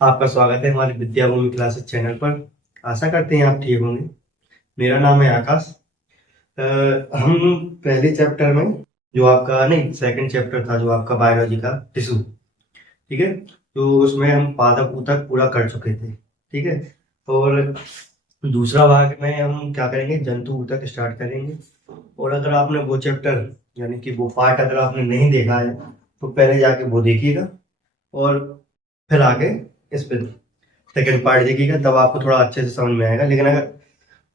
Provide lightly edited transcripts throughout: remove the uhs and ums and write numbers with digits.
आपका स्वागत है हमारे विद्याभूमि क्लासेस चैनल पर। आशा करते हैं आप ठीक होंगे। मेरा नाम है आकाश। हम पहले चैप्टर में जो आपका नहीं सेकंड चैप्टर था जो आपका बायोलॉजी का टिश्यू, ठीक है। तो उसमें हम पादप ऊतक पूरा कर चुके थे, ठीक है। और दूसरा भाग में हम क्या करेंगे, जंतु ऊतक स्टार्ट करेंगे। और अगर आपने वो चैप्टर यानी कि वो पार्ट अगर आपने नहीं देखा है तो पहले जाके वो देखिएगा और फिर आगे इस पे सेकंड पार्ट देखिएगा, तब आपको थोड़ा अच्छे से समझ में आएगा। लेकिन अगर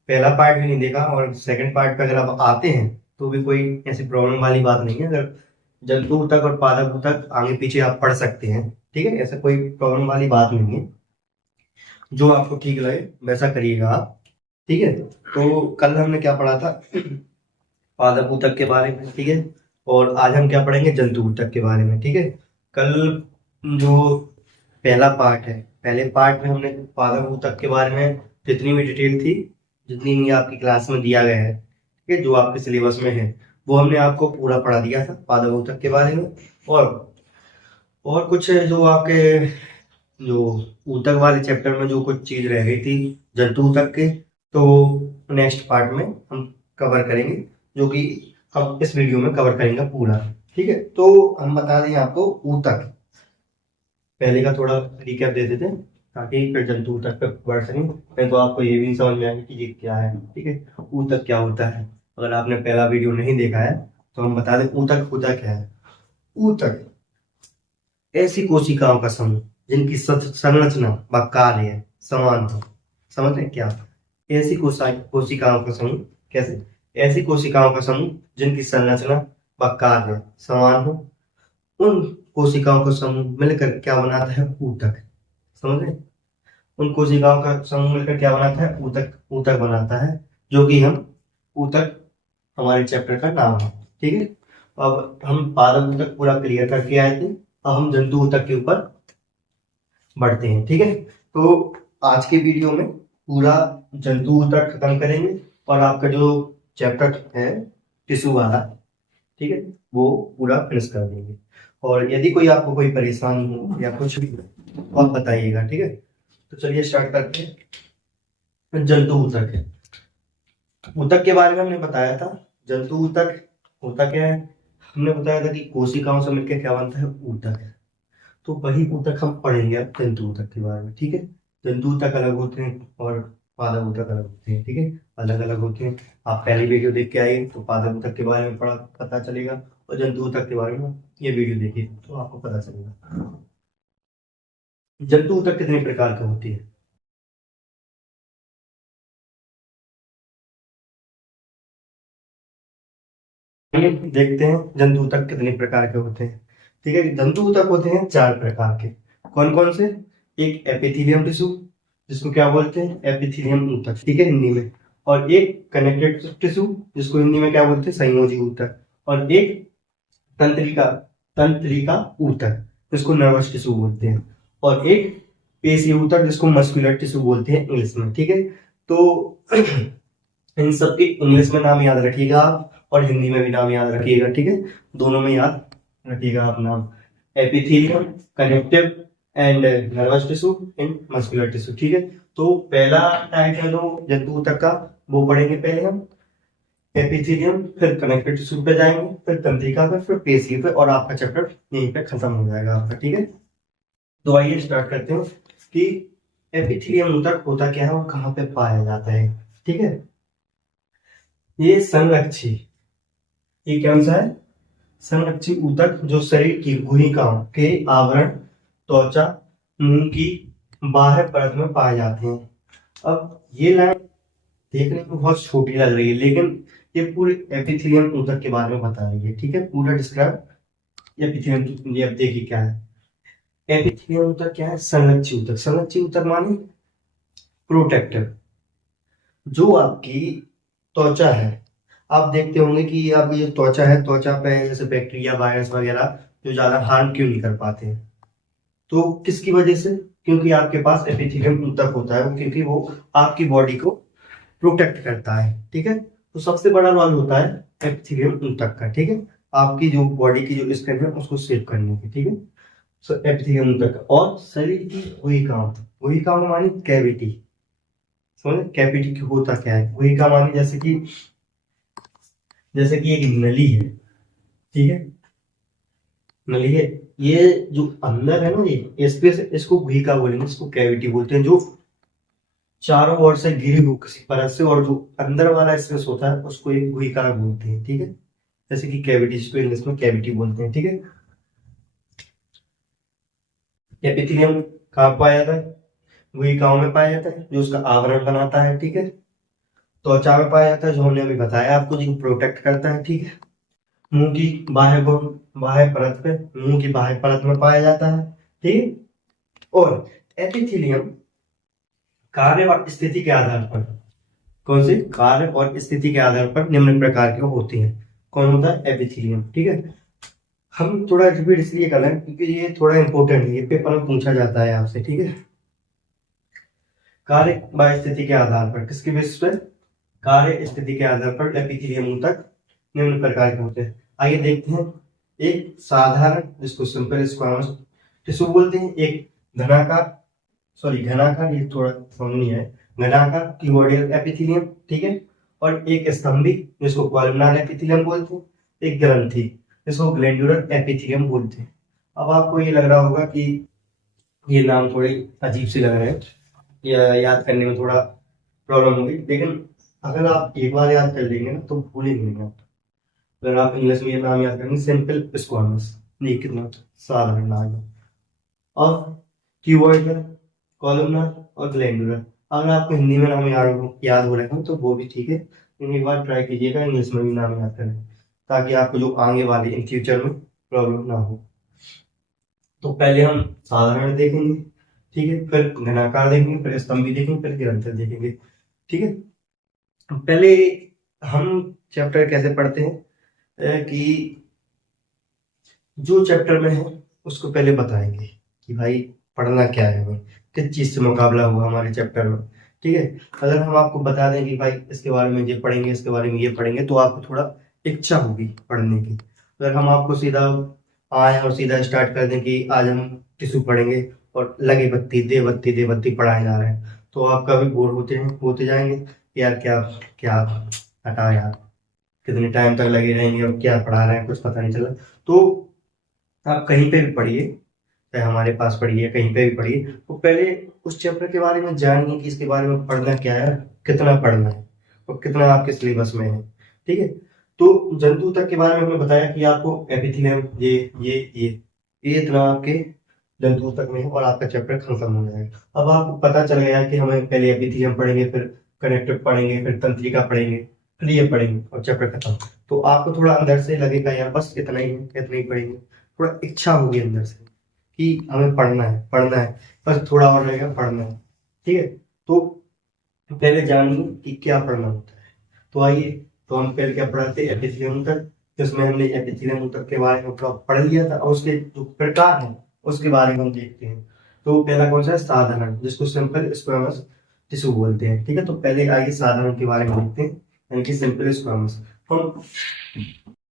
पहला पार्ट भी नहीं देखा और सेकंड पार्ट पे अगर आप आते हैं तो भी कोई ऐसी प्रॉब्लम वाली बात नहीं है। अगर जंतु तक और पादप तक आगे पीछे आप पढ़ सकते हैं, ठीक है। ऐसा कोई प्रॉब्लम वाली बात नहीं है। जो आपको ठीक लगे वैसा करिएगा आप, ठीक है। तो कल हमने क्या पढ़ा था, पादप ऊतक के बारे में, ठीक है। और आज हम क्या पढ़ेंगे, जंतु ऊतक के बारे में, ठीक है। कल जो पहला पार्ट है, पहले पार्ट में हमने पादप ऊतक के बारे में जितनी भी डिटेल थी, जितनी भी आपकी क्लास में दिया गया है, ठीक है, जो आपके सिलेबस में है, वो हमने आपको पूरा पढ़ा दिया था पादप ऊतक के बारे में। और कुछ जो आपके जो ऊतक वाले चैप्टर में जो कुछ चीज रह गई थी जंतु ऊतक के, तो नेक्स्ट पार्ट में हम कवर करेंगे, जो कि हम इस वीडियो में कवर करेंगे पूरा, ठीक है। तो हम बता दें आपको ऊतक पहले का थोड़ा रिकैप दे देते हैं ताकि फिर जंतु ऊतक पे बढ़ सकें। नहीं तो आपको ये भी नहीं समझ में आएगा कि ये क्या है, ठीक है। ऊतक क्या होता है, अगर आपने पहला वीडियो नहीं देखा है तो हम बता दें ऊतक होता क्या है। ऊतक ऐसी कोशिकाओं का समूह जिनकी संरचना व कार्य समान हो। समझ रहे हैं क्या, ऐसी कोशिकाओं का समूह, कैसे, ऐसी कोशिकाओं का समूह जिनकी संरचना व कार्य समान हो, उन कोशिकाओं का समूह मिलकर क्या बनाता है, ऊतक। समझ रहे हैं? उन कोशिकाओं का समूह मिलकर क्या बनाता है, ऊतक। ऊतक बनाता है, जो कि हम ऊतक हमारे चैप्टर का नाम है, ठीक है। अब हम पादप ऊतक पूरा क्लियर करके आए थे, अब हम जंतु ऊतक के ऊपर बढ़ते हैं, ठीक है। तो आज के वीडियो में पूरा जंतु ऊतक खत्म करेंगे और आपका जो चैप्टर है टिश्यू वाला, ठीक है, वो पूरा फिनिश कर देंगे। और यदि कोई आपको कोई परेशानी हो या कुछ भी तो आप बताइएगा, ठीक है। तो चलिए स्टार्ट करते हैं। जंतु ऊतक है, ऊतक के बारे में हमने बताया था। जंतु ऊतक होता क्या है, हमने बताया था कि कोशिकाओं से मिलकर क्या बनता है, ऊतक है। तो वही ऊतक हम पढ़ेंगे अब जंतु ऊतक के बारे में, ठीक है। जंतु ऊतक अलग होते हैं और पादप ऊतक अलग होते हैं, ठीक है, अलग अलग होते हैं। आप पहली वीडियो देख के आइए तो पादप ऊतक के बारे में पढ़ा पता चलेगा, और जंतु ऊतक के बारे में ये वीडियो देखिए तो आपको पता चलेगा। जंतु ऊतक कितने प्रकार के होती है, चलिए देखते हैं जंतु ऊतक कितने प्रकार के होते हैं, ठीक है। जंतु ऊतक होते हैं चार प्रकार के। कौन कौन से, एक एपिथेलियम टिश्यू जिसको क्या बोलते हैं, एपिथेलियम ऊतक, ठीक है, हिंदी में। और एक कनेक्टेड टिश्यू जिसको हिंदी में क्या बोलते हैं, संयोजी ऊतक। और एक तंत्रिका तंत्रिका ऊतक जिसको नर्वस टिश्यू बोलते हैं। और एक पेशी ऊतक जिसको मस्कुलर टिश्यू बोलते हैं इंग्लिश में, ठीक है। तो इन सब के इंग्लिश में नाम याद रखिएगा आप और हिंदी में भी नाम याद रखिएगा, ठीक है। दोनों में याद रखिएगा आप नाम, epithelium, connective and nervous tissue and muscular tissue, ठीक है। तो पहला टाइप है जो जंतु ऊतक का, वो पढ़ेंगे पहले हम एपिथेलियम, फिर कनेक्टिव टिश्यू पे जाएंगे, फिर तंत्रिका पे, फिर पेशी पे, और आपका चैप्टर यहीं पे खत्म हो जाएगा आपका, ठीक है। तो आइए स्टार्ट करते हैं कि एपिथेलियम ऊतक होता क्या है और कहाँ पे पाया जाता है, ठीक है। ये संरक्षी, ये कौन सा है, संरक्षी ऊतक जो शरीर की गुहिकाओं के आवरण, त्वचा, मुंह की बाह्य परत में पाए जाते हैं। अब ये लाइन देखने में बहुत छोटी लग रही है, लेकिन ये पूरे एपिथेलियम ऊतक के बारे में बता रही है, ठीक है। पूरा डिस्क्राइब एपिथेलियम, ये अब देखिए क्या है एपिथेलियम ऊतक, क्या है, संरक्षी ऊतक। संरक्षी ऊतक माने प्रोटेक्टिव, जो आपकी त्वचा है। आप देखते होंगे कि अब ये त्वचा है, त्वचा पे जैसे बैक्टीरिया, वायरस वगैरह जो ज्यादा हार्म क्यों नहीं कर पाते हैं, तो किसकी वजह से, क्योंकि आपके पास एपिथेलियम ऊतक होता है, क्योंकि वो आपकी बॉडी को प्रोटेक्ट करता है, ठीक है। तो सबसे बड़ा रोल होता है एपिथेलियम ऊतक का, ठीक है, आपकी जो बॉडी की जो स्किन है उसको सेव करने की, ठीक है। सो एपिथेलियम तक। और शरीर की वही काम मानी कैविटी, समझ कैविटी होता क्या है, वही काम मानी जैसे कि एक नली है, ठीक है, नली है, ये जो अंदर है ना, ये स्पेस, इसको गुहिका बोलेंगे, इसको कैविटी बोलते हैं, जो चारों ओर से घिरी हो किसी परत से, और जो अंदर वाला स्पेस होता है उसको एक गुहिका बोलते हैं, ठीक है, जैसे कि कैविटी, इसको इंग्लिश में कैविटी बोलते हैं, ठीक है। एपिथेलियम कहाँ पाया जाता है, गुहिकाओं में पाया जाता है, जो उसका आवरण बनाता है, ठीक है। त्वचा में पाया जाता है, जो हमने अभी बताया आपको, जिनको प्रोटेक्ट करता है, ठीक है। मुंह की बाह्य परत पे, मुंह की बाह्य परत में पाया जाता है, ठीक है। और एपिथेलियम कार्य और स्थिति के आधार पर, कौन से कार्य और स्थिति के आधार पर निम्न प्रकार के होते हैं। कौन होता है, एपिथेलियम, ठीक है। हम थोड़ा रिपीट इसलिए कर रहे हैं क्योंकि ये थोड़ा इंपॉर्टेंट है, ये पेपर में पूछा जाता है आपसे, ठीक है। कार्य व स्थिति के आधार पर, किसके बेसिस पे, कार्य स्थिति के आधार पर एपिथेलियम तक निम्न प्रकार के होते हैं। आइए देखते हैं। एक साधारण, जिसको सिंपल स्क्वामस टिश्यू बोलते हैं, एक घनाकार, ये थोड़ा समझ नहीं है, घनाकार क्यूबोइडल एपिथेलियम, ठीक है। और एक स्तंभी, जिसको कॉलमनार एपिथेलियम बोलते हैं, एक ग्रंथि, जिसको ग्लैंडुलर एपिथेलियम बोलते हैं। अब आपको ये लग रहा होगा कि ये नाम थोड़े अजीब से लग रहे हैं, या याद करने में थोड़ा प्रॉब्लम होगी, लेकिन अगर आप एक बार याद कर लेंगे ना तो भूलेंगे नहीं आप। अगर आप इंग्लिश में ये नाम याद करेंगे, सिंपल स्क्वामस, नहीं कितना साधारण नाम है। और क्यूबॉइडल, कॉलमनर और ग्लैंडुलर, अगर आपको हिंदी में नाम याद हो रहे हैं तो वो भी ठीक है, लेकिन एक बार ट्राई कीजिएगा इंग्लिश में भी नाम याद करें, ताकि आपको जो आगे वाले इन फ्यूचर में प्रॉब्लम ना हो। तो पहले हम साधारण देखेंगे, ठीक है, फिर घनाकार देखेंगे, फिर स्तंभी देखेंगे, फिर निरंतर देखेंगे, ठीक है। पहले हम चैप्टर कैसे पढ़ते हैं कि जो चैप्टर में है उसको पहले बताएंगे कि भाई पढ़ना क्या है, हमें किस चीज से मुकाबला हुआ हमारे चैप्टर में, ठीक है। अगर हम आपको बता दें कि भाई इसके बारे में ये पढ़ेंगे, इसके बारे में ये पढ़ेंगे, तो आपको थोड़ा इच्छा होगी पढ़ने की। अगर हम आपको सीधा आए और सीधा स्टार्ट कर दें कि आज हम टिश्यू पढ़ेंगे, और लगे बत्ती दे बत्ती दे बत्ती पढ़ाए जा रहे हैं, तो आप कभी बोर होते जाएंगे, यार क्या क्या हटा यार, कितने टाइम तक लगे रहेंगे और क्या पढ़ा रहे हैं कुछ पता नहीं चला। तो आप कहीं पे भी पढ़िए, चाहे हमारे पास पढ़िए, कहीं पे भी पढ़िए, तो पहले उस चैप्टर के बारे में जानिए कि इसके बारे में पढ़ना क्या है, कितना पढ़ना है, और कितना आपके सिलेबस में है, ठीक है। तो जंतु तक के बारे में हमने बताया कि आपको एपिथेलियम, ये इतना आपके जंतु तक में है, और आपका चैप्टर खत्म हो जाएगा। अब आपको पता चल गया कि हमें पहले एपिथेलियम पढ़ेंगे, फिर कनेक्टिव पढ़ेंगे, फिर तंत्रिका पढ़ेंगे, फिर ये पढ़ेंगे, और चैप्टर खत्म। तो आपको थोड़ा अंदर से लगेगा यार बस इतना ही है, इतना ही पढ़ेंगे, थोड़ा इच्छा होगी अंदर से कि हमें पढ़ना है, बस थोड़ा और रहेगा, पढ़ना है, ठीक है। तो पहले जानिए कि क्या पढ़ना होता है। तो आइए, तो हम पहले क्या पढ़ाते हैं, एपिथेलियम तक, जिसमें हमने एपिथेलियम तक के बारे में पढ़ लिया था, और उसके जो प्रकार हैं उसके बारे में हम देखते हैं। तो पहला कौन सा है, साधारण, जिसको सिंपल स्क्वेमस टिश्यू बोलते हैं, ठीक है। तो पहले आइए साधारण के बारे में देखते हैं, यानी कि सिंपल स्क्वेमस। हम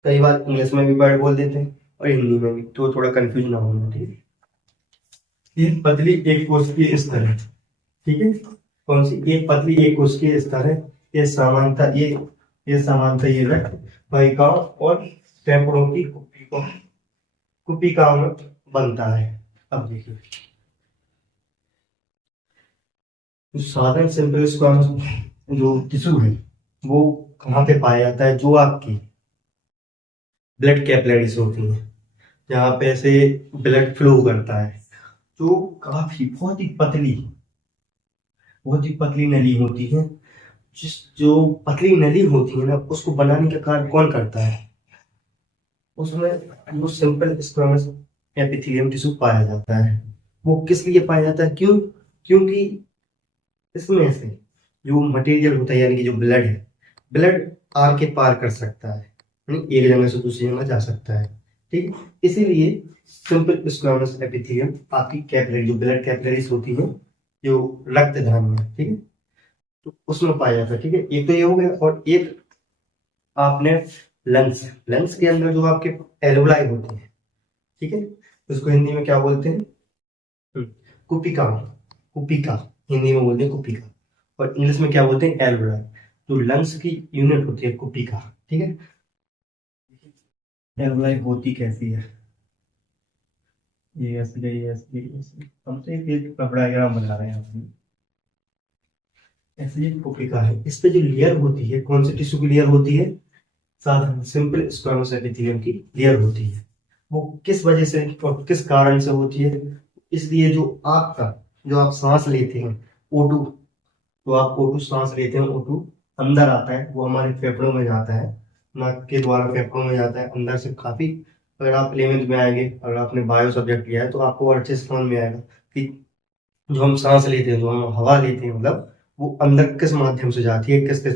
कई बार इंग्लिश में भी वर्ड बोल देते हैं और हिंदी में भी, तो थोड़ा कंफ्यूज ना होना, ठीक है। ये पतली एक कोशिकीय स्तर है, ठीक है। कौन सी, एक पतली एक कोशिकीय स्तर है। ये समानता ये रक्त वाहिकाओं और फेफड़ों की कुपिकाओं में बनता है। अब देखिए, साधारण सिंपल स्क्वामस जो टिश्यू है वो कहाँ पे पाया जाता है, जो आपकी ब्लड कैपिलरीज होती हैं, जहाँ पे ऐसे ब्लड फ्लो करता है, जो काफी बहुत ही पतली नली होती है। जो पतली नली होती है ना, उसको बनाने का कार्य कौन करता है, उसमें वो सिंपल स्क्वामस एपिथेलियम टिश्यू पाया जाता है। वो किस लिए पाया जाता है, क्योंकि इसमें से जो मटेरियल होता है, यानी कि जो ब्लड है, ब्लड आर के पार कर सकता है, यानी एक जगह से दूसरी जगह जा सकता है, ठीक है। इसीलिए सिंपल स्क्वामस एपिथेलियम आपकी कैपिलरी, जो ब्लड कैपिलरीज होती है, जो रक्त धमनी में, ठीक है, तो उसमें पाया जाता है, ठीक है। एक तो ये हो गया, और एक आपने लंग्स के अंदर जो आपके एल्वुलाई होती है, ठीक है, इसको हिंदी में क्या बोलते हैं? कुपिका। कुपिका हिंदी में बोलते हैं कुपिका। और इंग्लिश में क्या बोलते हैं? एल्वेलाई। तो लंग्स की यूनिट होती है कुपिका। ठीक है, एल्वेलाई होती कैसी है? ये हमसे एक डायग्राम बना रहे हैं हम। ऐसे ये कुपिका है, इस पे जो लेयर होती है, कौन से टिश्यू की लेयर होती है? साधारण सिंपल स्क्वामस एपिथेलियम की लेयर होती है। वो किस वजह से और किस कारण से होती है? इसलिए जो आप सांस लेते हैं, O2, तो आप O2 सांस लेते हैं, O2 अंदर आता है, वो हमारे फेफड़ों में जाता है, नाक के द्वारा फेफड़ों में जाता है अंदर से काफी। अगर आप 11वीं में आएंगे, अगर आपने बायो सब्जेक्ट लिया है, तो आपको अच्छे से समझ में आएगा कि जो हम सांस लेते हैं, जो हम हवा लेते हैं, मतलब वो अंदर किस माध्यम से जाती है, किस किस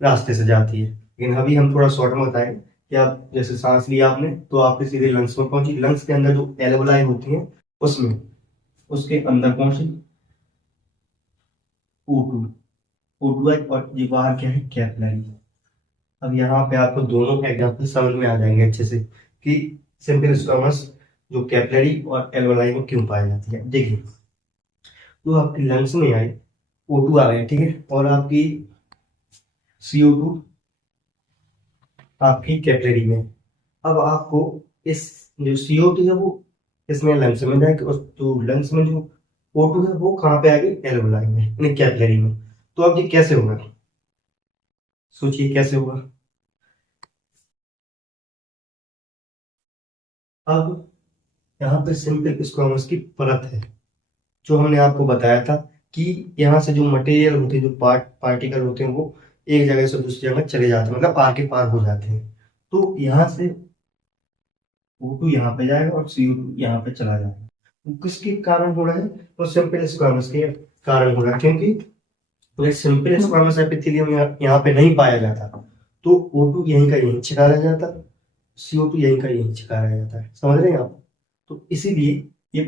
रास्ते से जाती है। लेकिन अभी हम थोड़ा शॉर्ट में बताएं कि आप जैसे सांस लिया आपने, तो आपके सीधे लंग्स में पहुंची, लंग्स के अंदर जो एल्वेलाई होती है, उसमें उसके अंदर पहुंची O2, O2 है, और ये बाहर क्या है? कैपिलरी। अब यहाँ पे आपको दोनों एग्जाम्पल समझ में आ जाएंगे अच्छे से कि सिंपल स्क्वामस जो कैपिलरी और एल्वेलाई में क्यों पाई जाती है। देखिए, तो आपकी लंग्स में आई, O2 आ गया, ठीक है, और आपकी CO2 आपकी कैपिलरी में। अब आपको इस जो CO2 है वो इसमें लंग्स में जाएगी, और जो लंग्स में जो O2 है वो कहाँ पे आएगी? एल्वेलाई में, यानी कैपिलरी में। तो अब ये कैसे होगा? सोचिए कैसे होगा। अब यहाँ पे सिंपल स्क्वामस की परत है, जो हमने आपको बताया था कि यहाँ से जो मटेरियल होते हैं, जो पार्टिकल होते हैं, वो एक जगह से दूसरी जगह चले जाते हैं, मतलब पार के पार हो जाते हैं। तो यहाँ से O2 यहाँ पे जाएगा और CO2 यहाँ पे चला जाएगा। तो किसके कारण हो रहा है? तो सिंपल स्क्वामस के कारण हो रहा है, क्योंकि अगर सिंपल स्क्वामस एपिथेलियम यहाँ पे नहीं पाया जाता, तो O2 यहीं का यहीं छिपा रह जाता, CO2 यहीं का यहीं छिपा रह जाता है। समझ रहे हैं आप? तो इसीलिए ये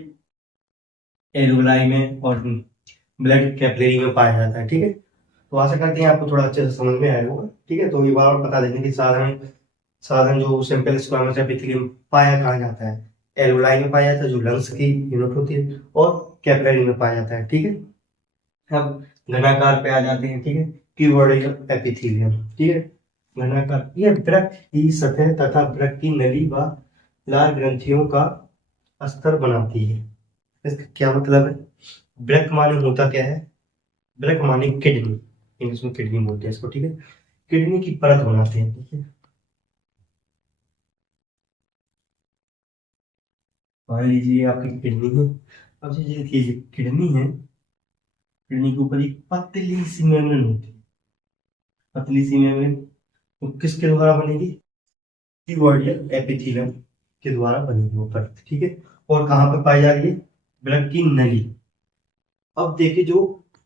एल्वेलाई में और ब्लड कैपिलरी में पाया जाता है। ठीक है, तो आशा करते हैं आपको थोड़ा अच्छे से समझ में आया होगा। ठीक है, तो ये बार बता देंगे कि साधारण साधारण जो सिंपल स्क्वामस एपिथेलियम पाया कहाँ जाता है? एल्वेलाई में पाया जाता है, जो लंग्स की यूनिट होती है, और कैपिलरी में पाया जाता है। ठीक है, अब घनाकार पे आ जाते हैं। ठीक है, क्यूबॉइडल एपिथेलियम। ठीक है, घनाकार ये वृक्क की सतह तथा वृक्क की नली व लार ग्रंथियों का अस्तर बनाती है। इसका क्या मतलब है? वृक्क माने होता क्या है? वृक्क माने किडनी, इंग्लिश में किडनी बोलते हैं इसको। ठीक है, किडनी की परत बनाते हैं। ठीक है, मान लीजिए आपकी किडनी है। अब ये देखिए, ये किडनी है, किडनी के ऊपर एक पतली सी मेम्ब्रेन होती है, पतली सी मेम्ब्रेन। तो किसके द्वारा बनेगी? क्यूबॉइडल एपिथेलियम के द्वारा बनेगी वो परत। ठीक है, और कहाँ पे पाई जा रही है? वृक्क की नली। अब देखिए, जो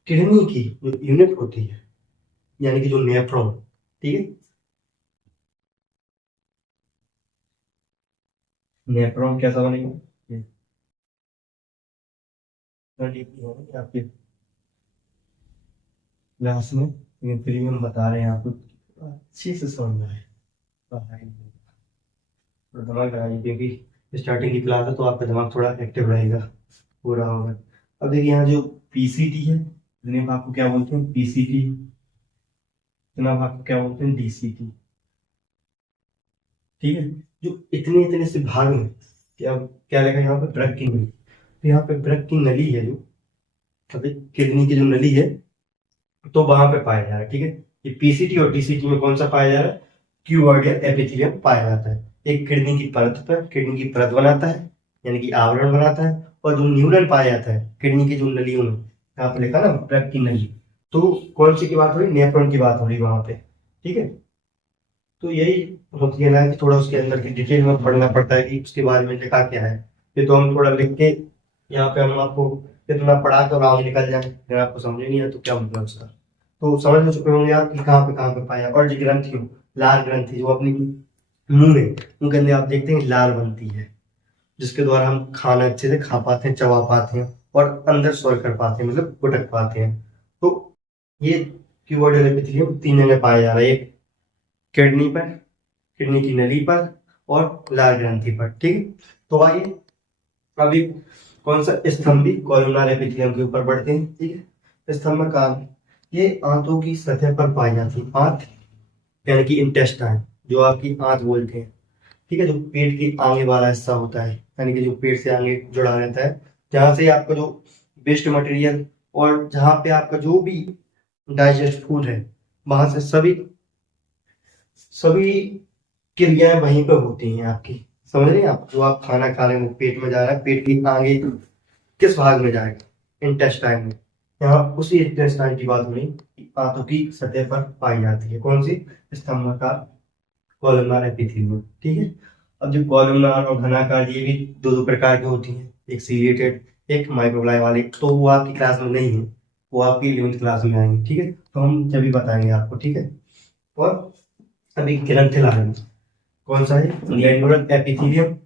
किडनी की जो यूनिट होती है, यानी कि जो नेफ्रॉन, ठीक है, नेफ्रॉन कैसा बनेगा? ये नली की होगी आपके क्लास में, लेकिन फिर भी हम बता रहे हैं आपको, अच्छे से समझना है। पढ़ाई में थोड़ा दिमाग लगाइए, क्योंकि स्टार्टिंग की क्लास है, तो आपका दिमाग थोड़ा एक्टिव रहेगा, हो रहा होगा। अब देखिए, यहाँ जो PCT है, जिन्हें आपको क्या बोलते हैं? PCT। जनाब आपको क्या बोलते हैं? DCT। ठीक है, जो इतने इतने से भाग में क्या क्या लिखा है यहाँ पे? वृक्क की नली। तो यहाँ पे वृक्क की नली है, जो अभी किडनी की जो नली है, तो वहां पे पाया जा रहा है। ठीक है, ये PCT और DCT में कौन सा पाया जा रहा है? क्यूबॉइडल एपिथेलियम पाया जाता है। एक किडनी की परत पर किडनी की परत बनाता है, यानी कि आवरण बनाता है, और जो न्यूरल पाया जाता है किडनी की जो नलियों में, यहाँ पे लिखा ना वृक्क की नली, तो कौन सी की बात हो रही? नेफ्रॉन की बात हो रही वहां पे। ठीक है, तो यही होती है ना कि थोड़ा उसके अंदर की डिटेल में पढ़ना पड़ता है कि उसके बारे में लिखा क्या है। ये तो हम थोड़ा लिख के यहाँ पे हम आपको कितना पढ़ा कर आगे निकल जाए, अगर आपको समझ नहीं आया तो क्या मतलब उसका। तो समझ चुके होंगे आप कि कहाँ पे पाया। और जो ग्रंथि, लार ग्रंथि, जो अपनी मुंह में, मुंह के अंदर आप देखते हैं लार बनती है, जिसके द्वारा हम खाना अच्छे से खा पाते हैं, चबा पाते हैं, और अंदर स्वर कर पाते हैं, मतलब गुटक पाते हैं। तो ये क्यूबॉइडल एपिथेलियम 3 जगह पाया जा रहा है, एक किडनी पर, किडनी की नली पर, और लार ग्रंथि पर। ठीक है, तो आइए अभी कौन सा स्तंभी कॉलमनार एपिथेलियम के ऊपर बढ़ते हैं। ठीक है, स्तंभकार ये आंतों की सतह पर पाई जाती है। आंत यानी कि इंटेस्टाइन, जो आपकी आंत बोलते हैं। ठीक है, जो पेट की आगे वाला हिस्सा होता है, यानी कि जो पेट से आगे जुड़ा रहता है, जहां से आपका जो वेस्ट मटेरियल और जहां पे आपका जो भी डाइजेस्ट फूड है, वहां से सभी सभी क्रियाएं वहीं पर होती हैं आपकी। समझ रहे हैं आप, जो आप खाना खा रहे हैं वो पेट में जा रहा है, पेट की आगे किस भाग में जाएगा, इंटेस्टाइन में। यहाँ उसी इंटेस्टाइन की बात हो रही, आंतों की सतह पर पाई जाती है। कौन सी? स्तंभाकार कॉलमनार एपिथेलियम। ठीक है, अब जो कॉलमनार और घनाकार ये भी दो दो प्रकार की होती हैं, एक सीलिएटेड, एक माइक्रोग्लाइ वाली। तो वो आपकी क्लास में नहीं है, वो आपकी 11th क्लास में आएंगे। ठीक है, तो हम जब भी बताएंगे आपको। ठीक है, और अभी ग्रंथिल आ रहे हैं। कौन सा है? Glandular epithelium.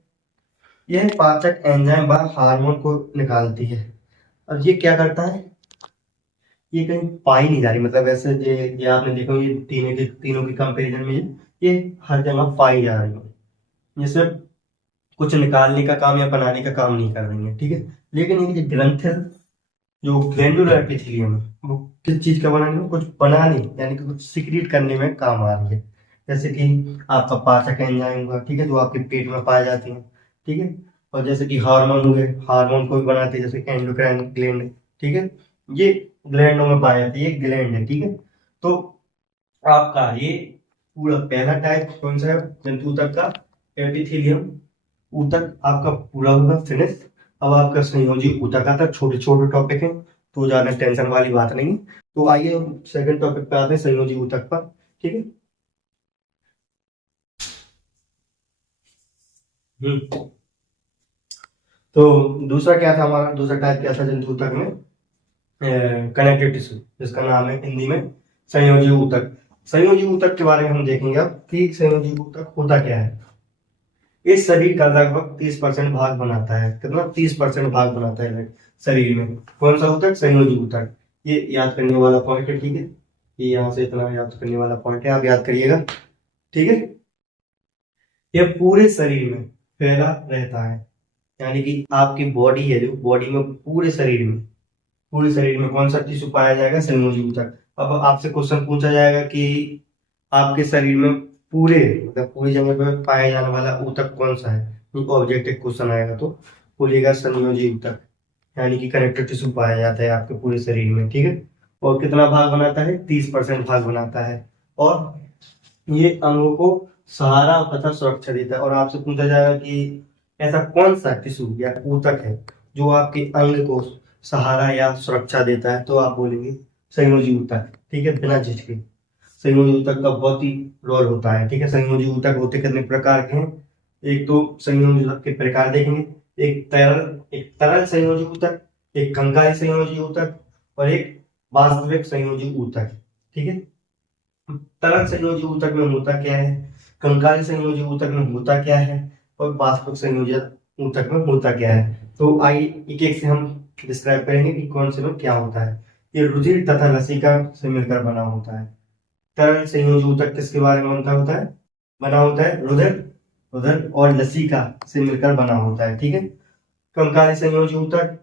यह पाचक एंजाइम व हार्मोन को निकालती है। और ये क्या करता है? ये कहीं पाई नहीं जा रही, मतलब ऐसे ये आपने देखो, ये तीनों के कंपैरिजन में ये हर जगह पाई जा रही है। ये सिर्फ कुछ निकालने का काम या बनाने का काम नहीं कर रही है। ठीक है, लेकिन ये ग्रंथिल जो ग्लैंडुलर एपिथेलियम है, वो किस चीज का बनाने में, कुछ बनाने यानी कि कुछ सिक्रीट करने में काम आ रही है। जैसे कि आपका पाचक एंजाइम हुआ, ठीक है, जो आपके पेट में पाए जाती हैं। ठीक है, और जैसे कि हार्मोन हुए, हार्मोन को भी बनाते हैं, जैसे एंडोक्राइन ग्लैंड। ठीक है, ये ग्लैंडों में पाए जाते हैं, ये ग्लैंड है। ठीक है, तो आपका ये पूरा पहला टाइप कौन सा है? जंतु ऊतक का एपिथेलियम ऊतक आपका पूरा होगा, फिनिश। अब आपका संयोजी ऊतक आता है, छोटे छोटे टॉपिक है, तो ज्यादा टेंशन वाली बात नहीं है। तो आइए सेकंड टॉपिक पे आते हैं, संयोजी ऊतक पर। ठीक है, तो दूसरा क्या था हमारा? दूसरा टाइप क्या था जंतु ऊतक में? कनेक्टिव टिश्यू, जिसका नाम है हिंदी में संयोजी ऊतक। संयोजी ऊतक के बारे में हम देखेंगे अब कि संयोजी ऊतक होता क्या है। इस शरीर का लगभग 30% भाग बनाता है। कितना? 30% भाग बनाता है शरीर में। कौन सा ऊतक? संयोजी ऊतक। ये याद करने वाला पॉइंट है। ठीक है, ये यहाँ से इतना याद करने वाला पॉइंट है, आप याद करिएगा। ठीक है, ये पूरे शरीर में फैला रहता है, यानी कि आपकी बॉडी है, जो बॉडी में पूरे शरीर में कौन सा टिश्यू पाया जाएगा? संयोजी ऊतक। अब आपसे क्वेश्चन पूछा जाएगा कि आपके शरीर में पूरे मतलब पूरी जगह पे पाया जाने वाला ऊतक कौन सा है, तो ऑब्जेक्टिव क्वेश्चन आएगा तो बोलिएगा संयोजी ऊतक, यानी कि कनेक्टिव टिश्यू पाया जाता है आपके पूरे शरीर में। ठीक है, और कितना भाग बनाता है? 30% भाग बनाता है, और ये अंगों को सहारा तथा सुरक्षा देता है। और आपसे पूछा जाएगा कि ऐसा कौन सा टिश्यू या ऊतक है जो आपके अंग को सहारा या सुरक्षा देता है, तो आप बोलेंगे संयोजी ऊतक। ठीक है, बिना झिझके। संयोजी ऊतक का बहुत ही रोल होता है। ठीक है, संयोजी ऊतक होते कितने प्रकार के हैं? एक तो संयोजी ऊतक के प्रकार देखेंगे, एक तरल संयोजी ऊतक, एक कंकाली संयोजी ऊतक, और एक वास्तविक संयोजी ऊतक। ठीक है, तरल संयोजी ऊतक में होता क्या है, कंकाली संयोजी ऊतक में होता क्या है, और वास्तविक संयोजी ऊतक में होता क्या है। तो आइए एक एक से हम डिस्क्राइब करेंगे कि कौन से में क्या होता है। ये रुधिर तथा लसिका से मिलकर बना होता है। तरल संयोजी ऊतक किसके बारे में बना होता है? रुधिर रुधिर और लसिका से मिलकर बना होता है। ठीक है, कंकाली संयोजी ऊतक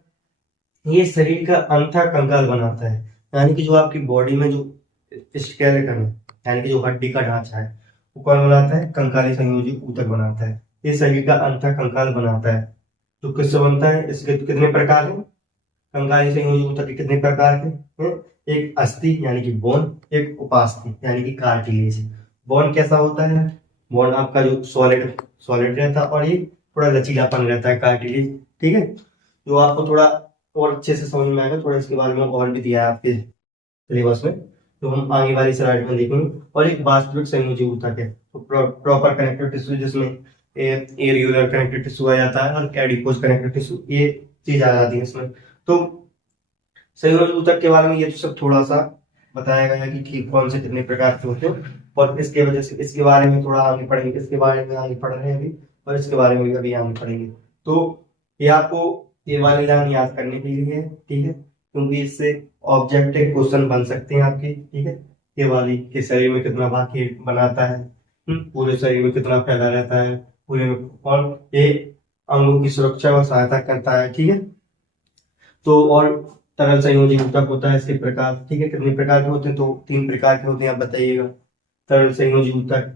ये शरीर का अंतः कंकाल बनाता है, यानी कि जो आपकी बॉडी में जो स्केलेटन है, यानी कि जो हड्डी का ढांचा है, वो कौन बनाता है? कंकाली संयोजी ऊतक बनाता है। ये शरीर का अंतः कंकाल बनाता है। तो किससे बनता है? इसके कितने प्रकार हैं? कंकाली संयोजी ऊतक के कितने प्रकार के हैं? एक अस्थि यानी कि बोन, एक उपास्थि यानी कि कार्टिलेज। बोन कैसा होता है? बोन आपका जो सॉलिड सॉलिड रहता है, और ये थोड़ा लचीलापन रहता है, कार्टिलेज। ठीक है, जो आपको थोड़ा और अच्छे से समझ में आएगा, थोड़ा इसके बारे में और भी दिया है आपके सिलेबस में, तो हम आगे वाली स्लाइड में देखेंगे। और एक वास्तविक संयोजी ऊतक है, तो प्रॉपर कनेक्टिव टिश्यू, जिसमें एरियोलर कनेक्टिव टिश्यू आ जाता है और एडिपोज कनेक्टिव टिश्यू, ये चीज आ जाती है इसमें। तो संयोजी ऊतक के बारे में ये तो सब थोड़ा सा बताया गया कि कौन से कितने प्रकार के होते हैं, और इसके वजह से इसके बारे में थोड़ा आगे पढ़ेंगे, इसके बारे में आगे पढ़ रहे हैं अभी, और इसके बारे में भी अभी आगे पढ़ेंगे। तो ये आपको ये वाली लाइन याद करने के लिए है। ठीक है, क्योंकि इससे ऑब्जेक्टिव क्वेश्चन बन सकते हैं आपके। ठीक है, ये वाली के शरीर में कितना भाग ये बनाता है, पूरे शरीर में कितना फैला रहता है, पूरे में। और ये अंगों की सुरक्षा व सहायता करता है। ठीक है, तो और तरल संयोजी ऊतक होता है इसके प्रकार। ठीक है, कितने प्रकार के होते हैं? तो 3 प्रकार के होते हैं, आप बताइएगा। तरल संयोजी ऊतक,